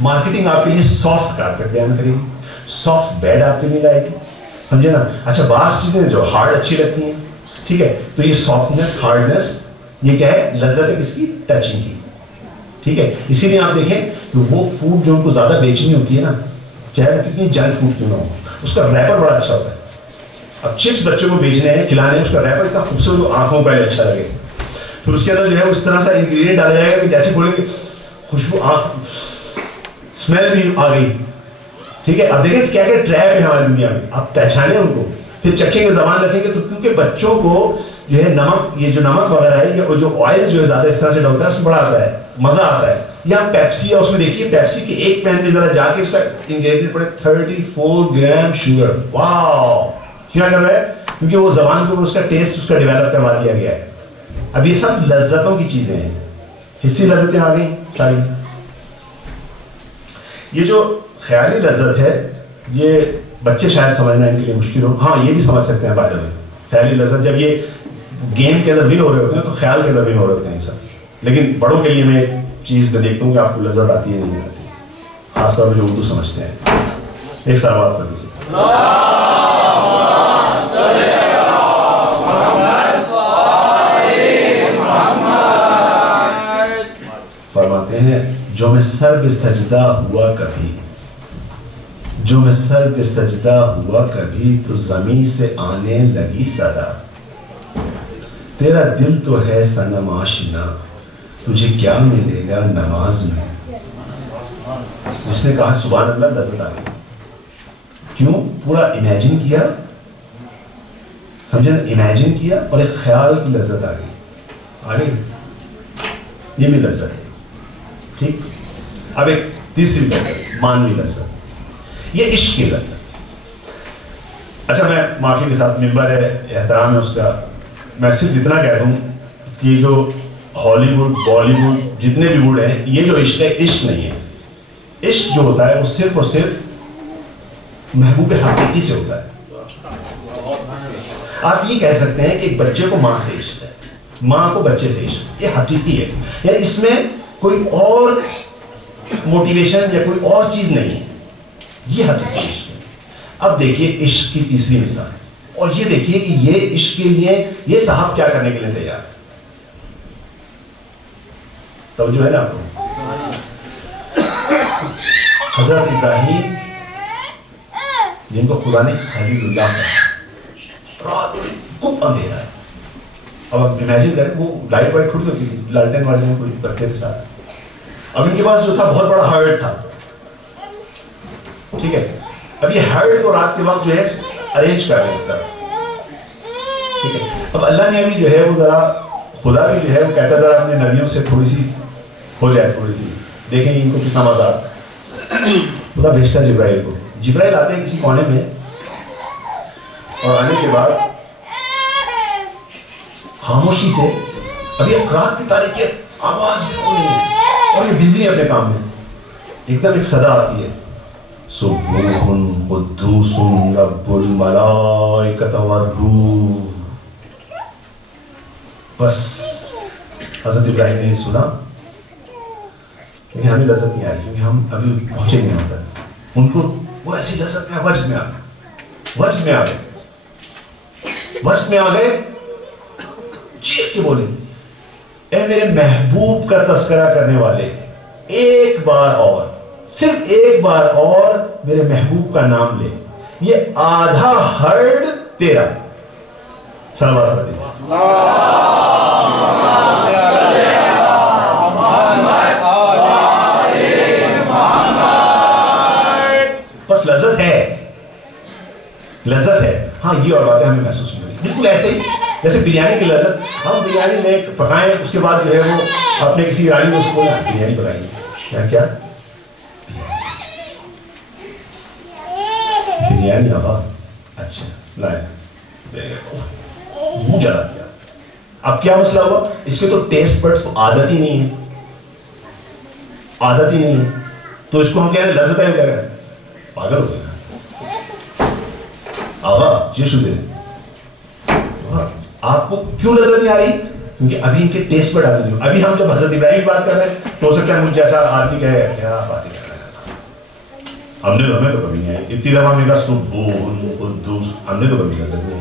مارکیٹنگ آپ کے لیے سافٹ کارپیٹ بیان کرے گی, سافٹ بیڈ آپ کے لیے لائے گی, سمجھے نا. اچھا بعض چیزیں جو ہارڈ اچھی لگتی ہیں, ٹھیک ہے, تو یہ سافٹنس, ہارڈنس, یہ کیا ہے, لذت ہے کس کی, ٹچنگ کی, ٹھیک ہے. اسی لیے آپ دیکھیں کہ وہ فوڈ جو ان کو زیادہ بیچنی ہوتی ہے نا, چاہے وہ کتنی جنک فوڈ کیوں نہ ہو, اس کا ریپر بڑا اچھا ہوتا ہے. اب چپس بچوں کو بیچنے ہیں, کھلانے ہیں, اس کا ریپر اتنا خوبصورت, آنکھوں پہلے اچھا لگے, پھر اس کے اندر جو ہے اس طرح سا انگریڈینٹ ڈالا جائے گا کہ جیسے کھولیں گے خوشبو, اسمیل بھی آ گئی, ٹھیک ہے. اب دیکھیں کیا کیا ٹریپ ہے ہماری دنیا میں, آپ پہچانے ان کو, پھر چکھیں گے, زبان رکھیں گے, تو کیونکہ بچوں کو جو ہے نمک, یہ جو نمک وغیرہ ہے, یہ جو آئل جو ہے زیادہ اس طرح سے ڈالتا ہے, اس میں بڑا آتا ہے, مزہ آتا ہے. یا پیپسی ہے, اس میں دیکھیے پیپسی کے ایک پین میں ذرا جا کے اس کا انگریڈینٹ پڑے 34 گرام شوگر. واو, کیا کر رہا ہے, کیونکہ وہ زبان کے اوپر اس کا ٹیسٹ اس کا ڈیولپ کروا دیا گیا ہے. اب یہ سب لذتوں کی چیزیں ہیں, حصی لذتیں آ گئی ساری. یہ جو خیالی لذت ہے, یہ بچے شاید سمجھنا ان کے لیے مشکل ہو. ہاں یہ بھی سمجھ سکتے ہیں بات میں, خیالی لذت جب یہ گیم کے اندر ون ہو رہے ہوتے ہیں تو خیال کے اندر ون ہو رہے ہوتے ہیں یہ سب. لیکن بڑوں کے لیے میں ایک چیز میں دیکھتا ہوں کہ آپ کو لذت آتی ہے نہیں آتی, خاص طور پہ جو اردو سمجھتے ہیں. ایک سال بات کر دیجیے. فرماتے ہیں جو میں سر پہ سجدہ ہوا کبھی, جو میں سر پہ سجدہ ہوا کبھی, تو زمین سے آنے لگی صدا. تیرا دل تو ہے صنم آشنا, تجھے کیا ملے گا نماز میں. جس نے کہا سبحان اللہ, لذت آ گئی. کیوں؟ پورا امیجن کیا, سمجھے نا, امیجن کیا اور ایک خیال کی لذت آ گئی. آگے یہ بھی لذت ہے, ٹھیک. اب ایک تیسری لذت, مانوی لذت, یہ عشق کی لذت. اچھا میں معافی کے ساتھ ممبر ہے, احترام ہے اس کا, میں صرف اتنا کہہ دوں کہ جو ہالی ووڈ, بالی ووڈ, جتنے بھی ووڈ ہیں, یہ جو عشق ہے, عشق نہیں ہے. عشق جو ہوتا ہے وہ صرف اور صرف محبوب حقیقی سے ہوتا ہے. آپ یہ کہہ سکتے ہیں کہ ایک بچے کو ماں سے عشق ہے, ماں کو بچے سے عشق, یہ حقیقی ہے. یعنی اس میں کوئی اور موٹیویشن یا کوئی اور چیز نہیں ہے, یہ حقیقی عشق ہے. اب دیکھیے عشق کی تیسری مثال, اور یہ دیکھیے کہ یہ عشق کے لیے یہ صاحب کیا کرنے کے لیے تیار ہے. توجہ ہے نا آپ کو. حضرت ابراہیم جن کو خدا نے خلیل اللہ کہا, رات میں خوب اندھیرا ہے. اب آپ امیجن کریں, وہ لائٹ وائٹ تھوڑی ہوتی تھی, لالٹین والے کوئی رکھتے تھے ساتھ. اب ان کے پاس جو تھا بہت بڑا ہرٹ تھا, ٹھیک ہے. اب یہ ہرٹ کو رات کے وقت جو ہے ارینج کر رہے تھے, ٹھیک ہے. اب اللہ نے ابھی جو ہے وہ ذرا, خدا بھی جو ہے وہ کہتا ذرا اپنے نبیوں سے تھوڑی سی ہو جائے, تھوڑی سی دیکھیں ان کو کتنا مزہ آتا ہے. خدا بھیجتا ہے جبرائیل کو. جبرائیل آتے ہیں کسی کونے میں, اور آنے کے بعد خاموشی سے, ابھی رات کی تاریکی آواز بھی نہیں ہے, اور یہ بزی ہے اپنے کام میں, ایک دم ایک صدا آتی ہے, سبوح قدوس رب الملائکۃ والروح. بس حضرت ابراہیم نے سنا, لیکن ہمیں لذت نہیں آ رہی کیونکہ ہم ابھی پہنچے نہیں ہوتا. ان کو وہ ایسی لذت میں وجد میں آ گئے, وجد میں آ گئے, وجد میں آ گئے, چیخ کے بولے, اے میرے محبوب کا تذکرہ کرنے والے, ایک بار اور, صرف ایک بار اور میرے محبوب کا نام لے, یہ آدھا ہرڈ تیرا. صلوات پڑھ دیجیے. بس لذت ہے, لذت ہے. ہاں یہ اور باتیں ہمیں محسوس نہیں ہوئی, بالکل ایسے ہی جیسے بریانی کی لذت. ہم بریانی میں پکائیں, اس کے بعد جو ہے وہ اپنے کسی رانی کو اس کو بریانی پکائیے, کیا بریانی آبا, اچھا لائے, منہ جلا دیا. اب کیا مسئلہ ہوا, اس کے تو ٹیسٹ بڈس تو عادت ہی نہیں ہے, عادت ہی نہیں ہے, تو اس کو ہم کہہ رہے ہیں لذت ہے, کیا کہہ پاگل ہو گیا. آغا جی شدے, آپ کو کیوں لذت نہیں آ رہی؟ کیونکہ ابھی ان کے ٹیسٹ پر ڈالتے ہیں. ابھی ہم جب حضرت ابراہیم کی بات کر رہے ہیں تو ہو سکتا ہے مجھ جیسا آدمی کہے کیا بات کر رہے ہیں, ہمیں تو کبھی نہیں آئی. اتنی دفعہ ہم نے کہا سبحان قدوس, ہم نے تو کبھی نظر نہیں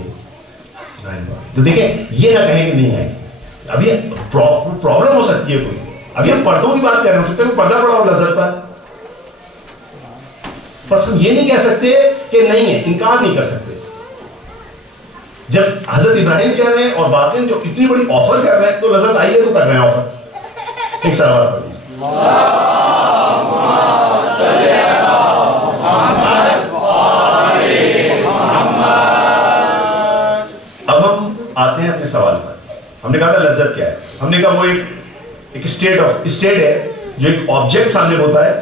آئی. تو دیکھیں یہ نہ کہیں کہ نہیں آئی. ابھی پرابلم ہو سکتی ہے کوئی. ابھی ہم پردوں کی بات کر رہے ہیں, ہو سکتا ہے پردہ پڑا ہو لذت پر, بس ہم یہ نہیں کہہ سکتے کہ نہیں ہے, انکار نہیں کر سکتے. جب حضرت ابراہیم کہہ رہے ہیں اور باقی جو اتنی بڑی آفر کر رہے ہیں تو لذت آئی ہے تو کر رہے ہیں آفر. ایک سوال پڑھ دیجیے. اب ہم آتے ہیں اپنے سوال پر. ہم نے کہا تھا لذت کیا ہے. ہم نے کہا وہ ایک اسٹیٹ ہے جو ایک آبجیکٹ سامنے ہوتا ہے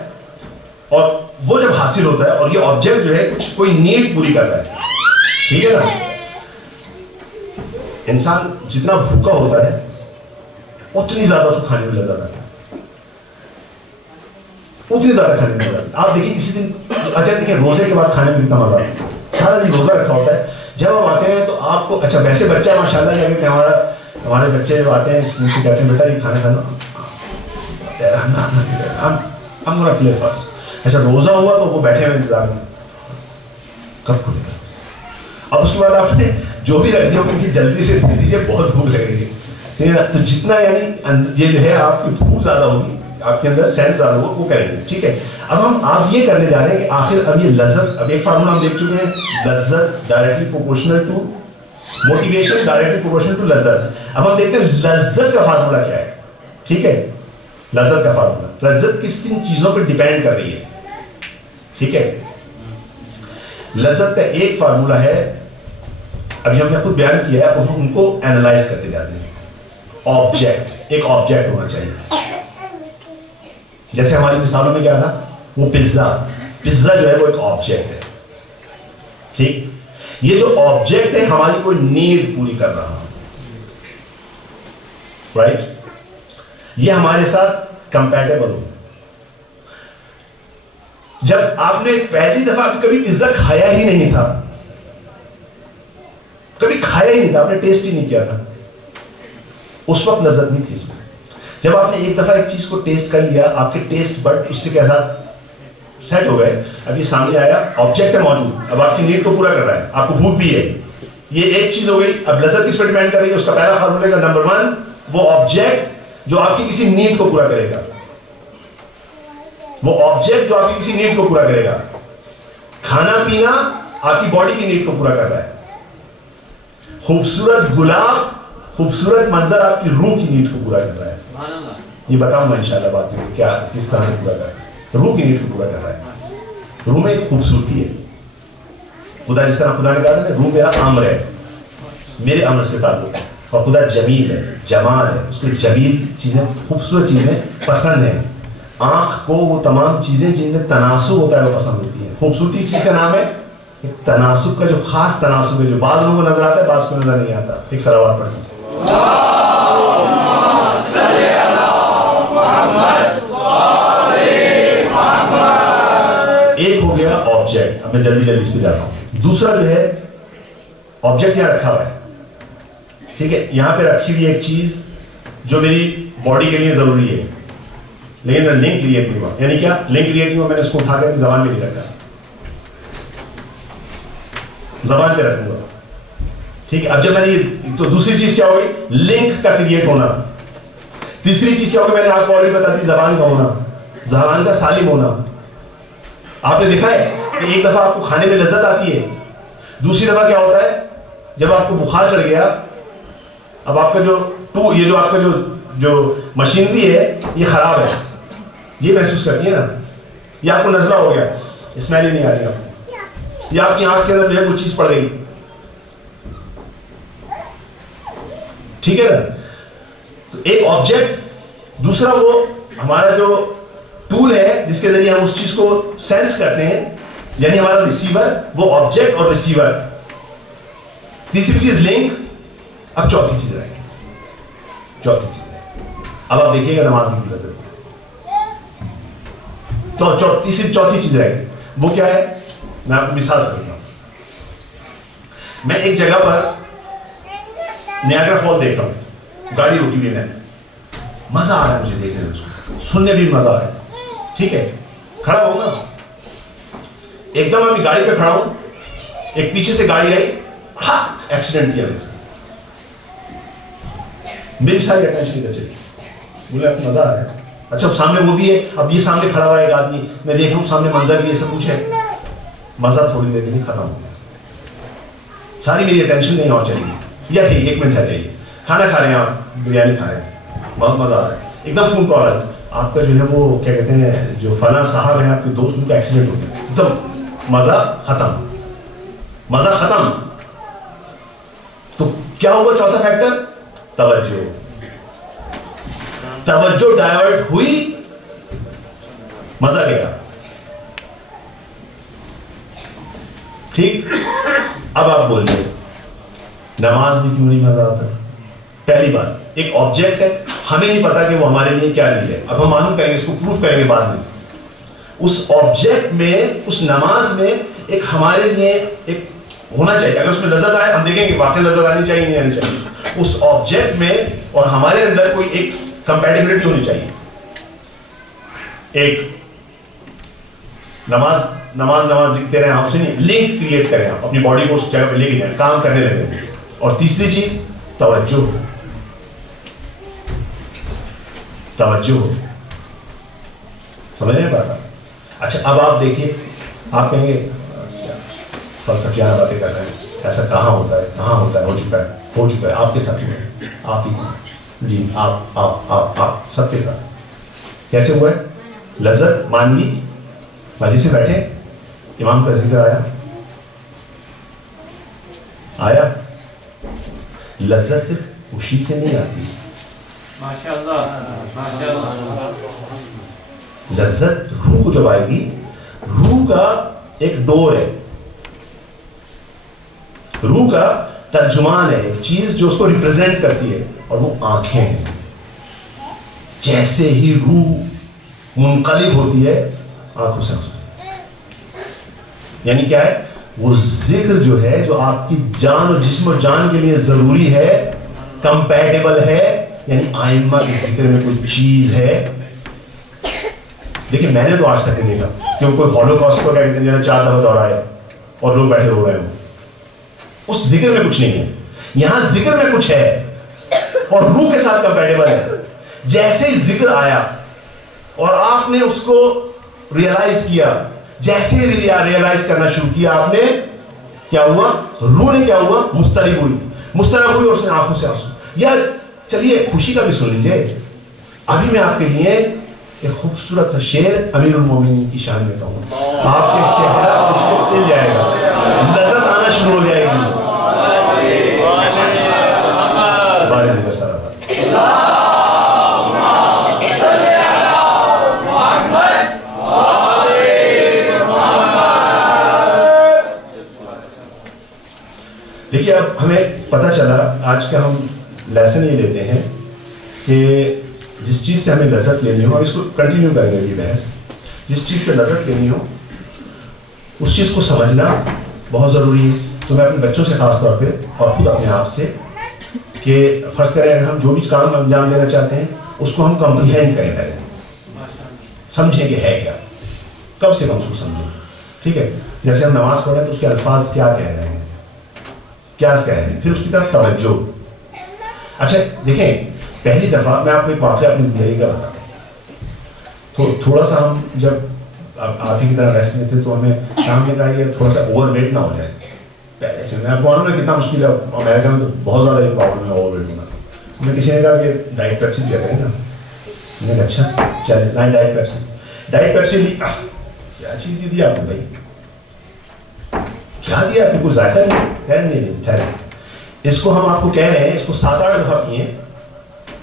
اور وہ جب حاصل ہوتا ہے اور یہ آبجیکٹ جو ہے کچھ کوئی نیڈ پوری کر رہا ہے. ٹھیک ہے نا. انسان جتنا بھوکا ہوتا ہے اتنی زیادہ اس کو کھانے میں لذت آتا ہے, اتنی زیادہ کھانے میں لذت آتی ہے. آپ دیکھیں کسی دن اچھا دیکھیں روزے کے بعد کھانے میں کتنا مزہ آتا ہے. سارا دن روزہ رکھا ہوتا ہے, جب ہم آتے ہیں تو آپ کو اچھا ویسے بچہ ماشاءاللہ کیا کہتے ہیں ہمارے بچے جب آتے ہیں اسکول سے کہتے ہیں بیٹا یہ کھانا کھانا ہم گونا پلے فرسٹ. اچھا روزہ ہوا تو وہ بیٹھے ہوئے انتظار میں کب کھلے گا. اب اس کے بعد آپ نے جو بھی رکھ دیا ان کی جلدی سے دے دیجیے, بہت بھوک لگ رہی ہے. تو جتنا یعنی یہ جو ہے آپ کی بھوک زیادہ ہوگی, آپ کے اندر سینس زیادہ ہوگا, وہ کریں گے. ٹھیک ہے. اب آپ یہ کرنے جا رہے ہیں کہ آخر اب یہ لذت, اب ایک فارمولا ہم دیکھ چکے ہیں, لذت directly proportional to motivation, directly proportional to لذت. اب ہم دیکھتے ہیں لذت کا فارمولا کیا ہے. ٹھیک ہے. لذت کا فارمولا, لذت کس کن چیزوں پہ ڈیپینڈ کر رہی ہے. ٹھیک ہے. لذت کا ایک فارمولا ہے, ابھی ہم نے خود بیان کیا ہے, ہم ان کو اینالائز کرتے جاتے ہیں. آبجیکٹ, ایک آبجیکٹ ہونا چاہیے. جیسے ہماری مثالوں میں کیا تھا, وہ پزا جو ہے وہ ایک آبجیکٹ ہے. ٹھیک. یہ جو آبجیکٹ ہے ہماری کوئی نیڈ پوری کر رہا ہے, رائٹ. یہ ہمارے ساتھ کمپیٹیبل ہو. جب آپ نے پہلی دفعہ کبھی پزا کھایا ہی نہیں تھا, کبھی کھایا ہی نہیں تھا, آپ نے ٹیسٹ ہی نہیں کیا تھا, اس وقت لذت نہیں تھی اس میں. جب آپ نے ایک دفعہ ایک چیز کو ٹیسٹ کر لیا, آپ کے ٹیسٹ بڈ اس سے کیسا سیٹ ہو گئے, اب یہ سامنے آیا, آبجیکٹ ہے موجود, اب آپ کی نیڈ کو پورا کر رہا ہے, آپ کو بھوک بھی ہے, یہ ایک چیز ہو گئی. اب لذت کس پہ ڈیپینڈ کر رہی ہے, اس کا پہلا فارمولہ کا نمبر 1, وہ آبجیکٹ جو آپ کی کسی نیڈ کو پورا کرے گا, وہ آبجیکٹ جو آپ کی کسی نیڈ کو پورا کرے گا. کھانا پینا آپ کی باڈی کی نیڈ کو پورا کر رہا ہے. خوبصورت گلاب, خوبصورت منظر آپ کی روح کی نیڈ کو پورا کر رہا ہے. یہ بتاؤں گا انشاءاللہ بات میں کیا کس طرح سے پورا کر رہا ہے. روح کی نیڈ کو پورا کر رہا ہے. روح میں ایک خوبصورتی ہے. خدا جس طرح خدا نے کہا تھا روح میرا امر ہے, میرے امر سے تعلق ہے. اور خدا جمیل ہے, جمال ہے, اس کو جمیل چیزیں, خوبصورت چیزیں پسند ہیں. آنکھ کو وہ تمام چیزیں جن میں تناسب ہوتا ہے وہ پسند ہوتی ہیں. خوبصورتی چیز کا نام ہے ایک تناسب کا, جو خاص تناسب ہے جو بعض لوگوں کو نظر آتا ہے, بعض کو نظر نہیں آتا. ایک صلوات پڑھ لیجیے. ایک ہو گیا آبجیکٹ, اب میں جلدی اس پہ جاتا ہوں. دوسرا جو ہے آبجیکٹ یہاں رکھا ہوا ہے. ٹھیک ہے. یہاں پہ رکھی ہوئی ایک چیز جو میری باڈی کے لیے ضروری ہے, لیکن میں لنک کریٹ نہیں ہوا. یعنی کیا لنک کریٹ نہیں ہوا, میں نے اس کو اٹھا کے اپنی زبان میں نہیں رکھا, زبان پہ رکھوں گا. ٹھیک ہے. اب جب میں نے تو دوسری چیز کیا ہوگی, لنک کا کریٹ ہونا. تیسری چیز کیا ہوگی, میں نے آپ کو آلریڈی بتا دی, زبان کا ہونا, زبان کا سالم ہونا. آپ نے دیکھا ہے کہ ایک دفعہ آپ کو کھانے میں لذت آتی ہے, دوسری دفعہ کیا ہوتا ہے جب آپ کو بخار چڑھ گیا, اب آپ کا یہ جو آپ کا جو مشینری ہے یہ خراب ہے, یہ محسوس کرتی ہے نا, یہ آپ کو نزلہ ہو گیا, اسمیل ہی نہیں آ رہی آپ کو, یا آپ کی آنکھ کے اندر جو ہے کوئی چیز پڑ گئی. ٹھیک ہے نا. تو ایک آبجیکٹ, دوسرا وہ ہمارا جو ٹول ہے جس کے ذریعے ہم اس چیز کو سینس کرتے ہیں, یعنی ہمارا ریسیور, وہ آبجیکٹ اور ریسیور. تیسری چیز لنک. اب چوتھی چیز رہے گی, چوتھی چیز ہے, اب آپ دیکھیے گا نماز میں لذت تو تیسری چوتھی چیز رہے گی, وہ کیا ہے, میں آپ کو مثال سمجھتا ہوں. میں ایک جگہ پر نیاگرا فال دیکھ رہا ہوں, گاڑی روکی ہوئی ہے, مزہ آ رہا ہے مجھے دیکھنے میں, اس کو سننے بھی مزہ آ رہا ہے, ٹھیک ہے, کھڑا ہوں نا, ایک دم میں گاڑی پہ کھڑا ہوں, ایک پیچھے سے گاڑی آئی, ایکسیڈنٹ کیا میرے سے, میری ساری اٹینشن ادھر چلی, بولے آپ کو مزہ آ رہا ہے, اچھا سامنے وہ بھی ہے, اب یہ سامنے کھڑا ہوا ہے ایک آدمی, میں دیکھ رہا ہوں سامنے منظر بھی یہ سب کچھ ہے, مزہ تھوڑی دیر کے لیے ختم ہو گیا, ساری میری اٹینشن نہیں اور چلی گئی, یا ٹھیک 1 منٹ ہے چاہیے, کھانا کھا رہے ہیں آپ, بریانی کھا رہے ہیں, بہت مزہ آ رہا ہے, ایک دم فون کال ہے, آپ کا جو ہے وہ کیا کہتے ہیں جو فلاں صاحب ہیں آپ کے دوست, ان کا ایکسیڈنٹ ہو گیا, ایک دم مزہ ختم, مزہ ختم. تو کیا ہوا چوتھا فیکٹر؟ توجہ, توجہ ڈائیورٹ ہوئی, مزہ گیا, ٹھیک. اب آپ بولیے نماز میں کیوں نہیں مزہ آتا؟ پہلی بات, ایک آبجیکٹ ہے, ہمیں نہیں پتا کہ وہ ہمارے لیے کیا چیز ہے, اب ہم معلوم کریں گے, اس کو پروف کریں گے بعد میں. اس آبجیکٹ میں, اس نماز میں ایک ہمارے لیے ایک ہونا چاہیے, اگر اس میں لذت آئے ہم دیکھیں گے واقعی لذت آنی چاہیے نہیں آنی چاہیے, اس آبجیکٹ میں اور ہمارے اندر کوئی ایک کمپیٹیبلٹی ہونی چاہیے. ایک نماز نماز نماز لکھتے رہیں آپ سے نہیں, لنک کریٹ کریں, آپ اپنی باڈی کو اس جگہ پہ لے کے جائیں, کام کرنے لگیں. اور تیسری چیز توجہ, توجہ, سمجھ نہیں پاتا. اچھا اب آپ دیکھیے, آپ کہیں گے فلسفیانہ باتیں کر رہے ہیں, ایسا کہاں ہوتا ہے, کہاں ہوتا ہے, ہو چکا ہے, ہو چکا ہے آپ کے ساتھ میں, آپ ہی جی آپ سب کے ساتھ. کیسے ہوا ہے؟ لذت مانوی, مسجد سے بیٹھے, امام کا ذکر آیا, لذت صرف خوشی سے نہیں آتی, لذت روح کو جب آئے گی, روح کا ایک ڈور ہے, روح کا ترجمان ہے, ایک چیز جو اس کو ریپرزینٹ کرتی ہے, اور وہ آنکھیں ہیں. جیسے ہی روح منقلب ہوتی ہے آنکھوں سے آنسو, یعنی کیا ہے, وہ ذکر جو ہے جو آپ کی جان اور جسم اور جان کے لیے ضروری ہے, کمپیٹیبل ہے, یعنی آئمہ کے ذکر میں کوئی چیز ہے. لیکن میں نے تو آج تک نہیں دیکھا کہ کوئی ہولوکاسٹ کو کیا کہتے ہیں 4 دفعہ دہرائے اور لوگ بیٹھے رو رہے ہیں, اس ذکر میں کچھ نہیں ہے. یہاں ذکر میں کچھ ہے اور روح کے ساتھ کمپیٹیبل ہے. جیسے ہی ذکر آیا اور آپ نے اس کو ریئلائز کیا, جیسے ہی ریئلائز کرنا شروع کیا آپ نے, کیا ہوا, روح نے کیا ہوا, مسترب ہوئی اور اس نے آنکھوں سے آنسو. یا چلیے خوشی کا بھی سن لیجیے, ابھی میں آپ کے لیے ایک خوبصورت سا شعر امیر المومنین کی شان میں کہوں, آپ کے چہرہ خوشی سے کھل جائے گا, لذت آنا شروع ہو جائے گی. دیکھیے اب ہمیں پتہ چلا, آج کا ہم لیسن یہ لیتے ہیں کہ جس چیز سے ہمیں لذت لینی ہو, اور اس کو کنٹینیو کریں گے یہ بحث, جس چیز سے لذت لینی ہو اس چیز کو سمجھنا بہت ضروری ہے. تو میں اپنے بچوں سے خاص طور پہ اور خود اپنے آپ سے کہ فرض کریں اگر ہم جو بھی کام انجام دینا چاہتے ہیں اس کو ہم کمپریہینڈ کریں, پہلے سمجھیں کہ ہے کیا, کم سے کم اس کو سمجھیں, ٹھیک ہے. جیسے ہم نماز پڑھ رہے ہیں تو اس کے الفاظ کیا کہہ رہے ہیں, کیا کہہ رہے ہیں, پھر اس کی طرف توجہ. اچھا دیکھیں, پہلی دفعہ میں آپ کو ایک واقعہ اپنی زندگی کا بتاتا ہوں. تھوڑا سا ہم جب آپ ہی کی طرح ریسٹ میں تھے تو ہمیں کام میں کہا کہ تھوڑا سا اوور ویٹ نہ ہو جائے. پہلے سے میں آپ کو معلوم ہے کتنا مشکل ہے, امریکہ میں تو بہت زیادہ ایک پرابلم ہے اوور ویٹ ہونا. ہمیں کسی نے کہا کہ ڈائٹ پیپسی دیا کریں نا, میں نے کہا اچھا چلے نہ ڈائٹ پیپسی لی. کیا چیز دی آپ کو بھائی, کیا دیا آپ کو, کوئی ذائقہ نہیں, ٹھہرے, اس کو ہم آپ کو کہہ رہے ہیں, اس کو 7-8 دفعہ پیے,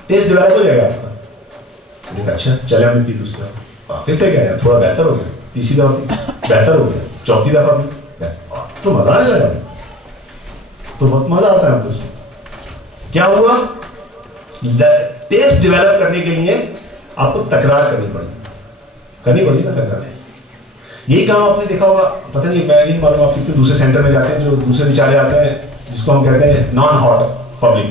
ٹیسٹ ڈیولپ ہو جائے گا آپ کا. میں نے کہا اچھا چلے ہم نے پی دوسرا, واقعی سے کہہ رہے ہیں تھوڑا بہتر ہو گیا, تیسری دفعہ بہتر ہو گیا, چوتھی دفعہ بھی تو مزہ آنے لگا, تو بہت مزہ آتا ہے ہم کو. کیا ہوا, ٹیسٹ ڈیولپ کرنے کے لیے آپ کو تکرار کرنی پڑی نا تکرار. یہی کام آپ نے دیکھا ہوگا, پتہ نہیں میں نہیں معلوم آپ کتنے دوسرے سینٹر میں جاتے ہیں جو دوسرے بیچارے آتے ہیں جس کو ہم کہتے ہیں نان ہاٹ پبلک,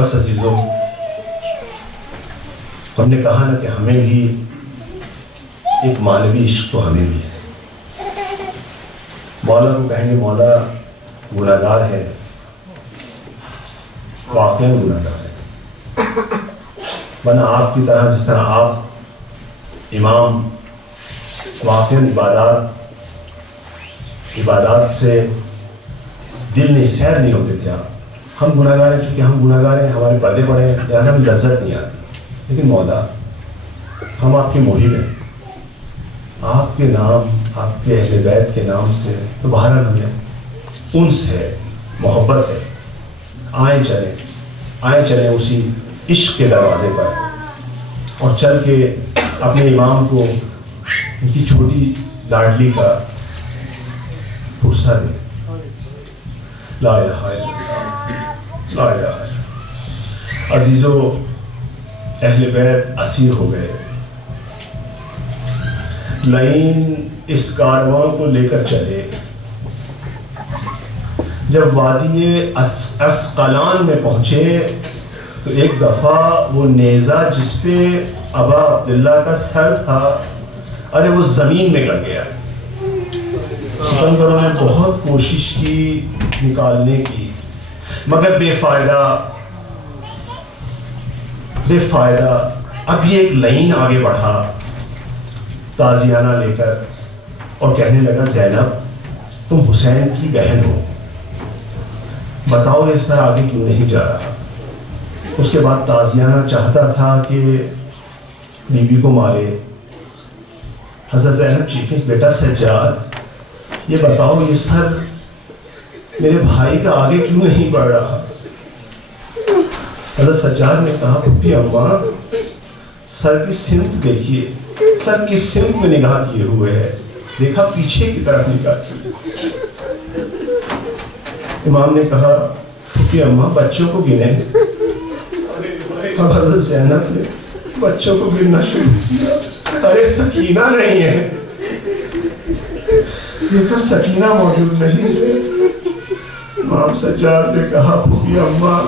بس عزیزوں، ہم نے کہا نا کہ ہمیں بھی ایک مانوی عشق تو ہمیں بھی ہے. مولا کو کہیں گے مولا گناہگار ہے، واقعی گناہگار ہے، ورنہ آپ کی طرح جس طرح آپ امام واقعی عبادات سے دل نہیں سیر نہیں ہوتے تھے آپ. ہم گناہگار ہیں، چونکہ ہم گناہگار ہیں، ہمارے پردے پڑے ہیں، لہٰذا ہمیں لذت نہیں آتی. لیکن مولا ہم آپ کے محب ہیں، آپ کے نام، آپ کے اہل بیت کے نام سے تو بہرحال ہمیں انس ہے، محبت ہے. آئیں چلیں اسی عشق کے دروازے پر اور چل کے اپنے امام کو ان کی چھوٹی لاڈلی کا پرسہ دیں. لا الہ الا اللہ، لا الہ الا اللہ. عزیزو، اہل بیت اسیر ہو گئے. لعین اس کارواں کو لے کر چلے. جب وادی اسقلان میں پہنچے تو ایک دفعہ وہ نیزہ جس پہ ابا عبداللہ کا سر تھا، ارے وہ زمین میں گڑ گیا. سکندروں نے بہت کوشش کی نکالنے کی، مگر بے فائدہ. اب یہ ایک لعین آگے بڑھا تازیانہ لے کر اور کہنے لگا زینب تم حسین کی بہن ہو، بتاؤ یہ سر آگے کیوں نہیں جا رہا. اس کے بعد تازیانہ چاہتا تھا کہ بیوی کو مارے. حضرت زینب چیخیں بیٹا سجاد یہ بتاؤ یہ سر میرے بھائی کا آگے کیوں نہیں بڑھ رہا. حضرت سجاد نے کہا پھپھی اماں سر کی سمت دیکھیے، سر کس سمت میں نگاہ کیے ہوئے ہے، دیکھا پیچھے کی طرف نگاہ کیے. امام نے کہا پھپھی اماں بچوں کو گنے. اب حضرت زینب نے بچوں کو گننا شروع کیا. ارے سکینہ نہیں ہے، دیکھا سکینہ موجود نہیں ہے. امام سجاد نے کہا پھپھی اماں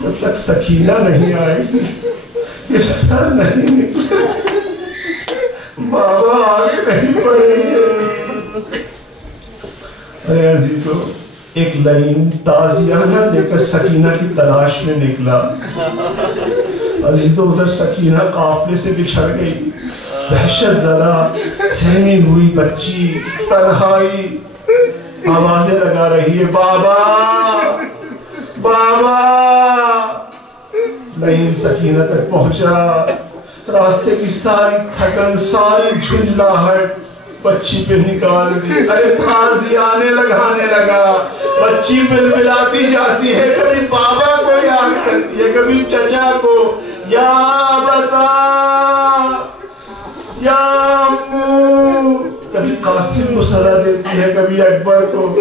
جب تک سکینہ نہیں آئے گی یہ سر نہیں نکلے، بابا آگے نہیں بڑھیں گے. ارے عزیزو، ایک لعین تازیانہ لے کر سکینہ کی تلاش میں نکلا. عزیزو ادھر سکینہ قافلے سے بچھڑ گئی. دہشت زدہ سہمی ہوئی بچی تنہائی آوازیں لگا رہی ہے بابا بابا. لعین سکینہ تک پہنچا، راستے کی ساری تھکن ساری جھنجھلاہٹ بچی پہ نکال دی. ارے تازیانے لگانے لگا. بچی بلبلاتی جاتی ہے، کبھی بابا کو یاد کرتی ہے، کبھی چچا کو، یا بتا یا امو، کبھی قاسم کو صدا دیتی ہے، کبھی اکبر کو.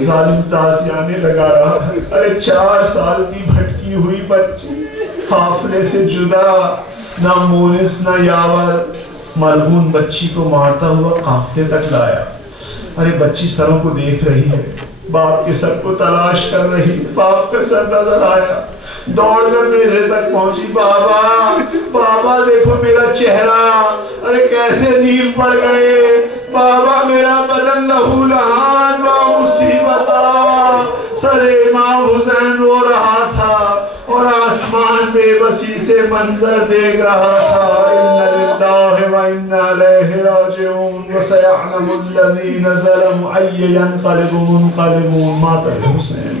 ظالم تازیانے لگا رہا ہے. ارے 4 سال کی بھٹکی ہوئی بچی قافلے سے جدا، نہ مونس نہ یاور، ملعون بچی کو مارتا ہوا قافلے تک لایا. ارے بچی سروں کو دیکھ رہی ہے، باپ کے سر کو تلاش کر رہی. باپ کا سر نظر آیا، دوڑ کر میزے تک پہنچی. بابا بابا دیکھو میرا چہرہ، ارے کیسے نیل پڑ گئے. بابا میرا بدن لہو لہان و مصیبتہ. سر امام حسین رو رہا تھا اور آسمان بے بسی سے منظر دیکھ رہا تھا. اِنَّ لِلَّهِ وَإِنَّا إِلَيْهِ رَاجِعُونَ وَسَيَعْلَمُ الَّذِينَ ظَلَمُوا أَيَّ يَنقَلِبُ مُنقَلِبُونَ. مات الحسین.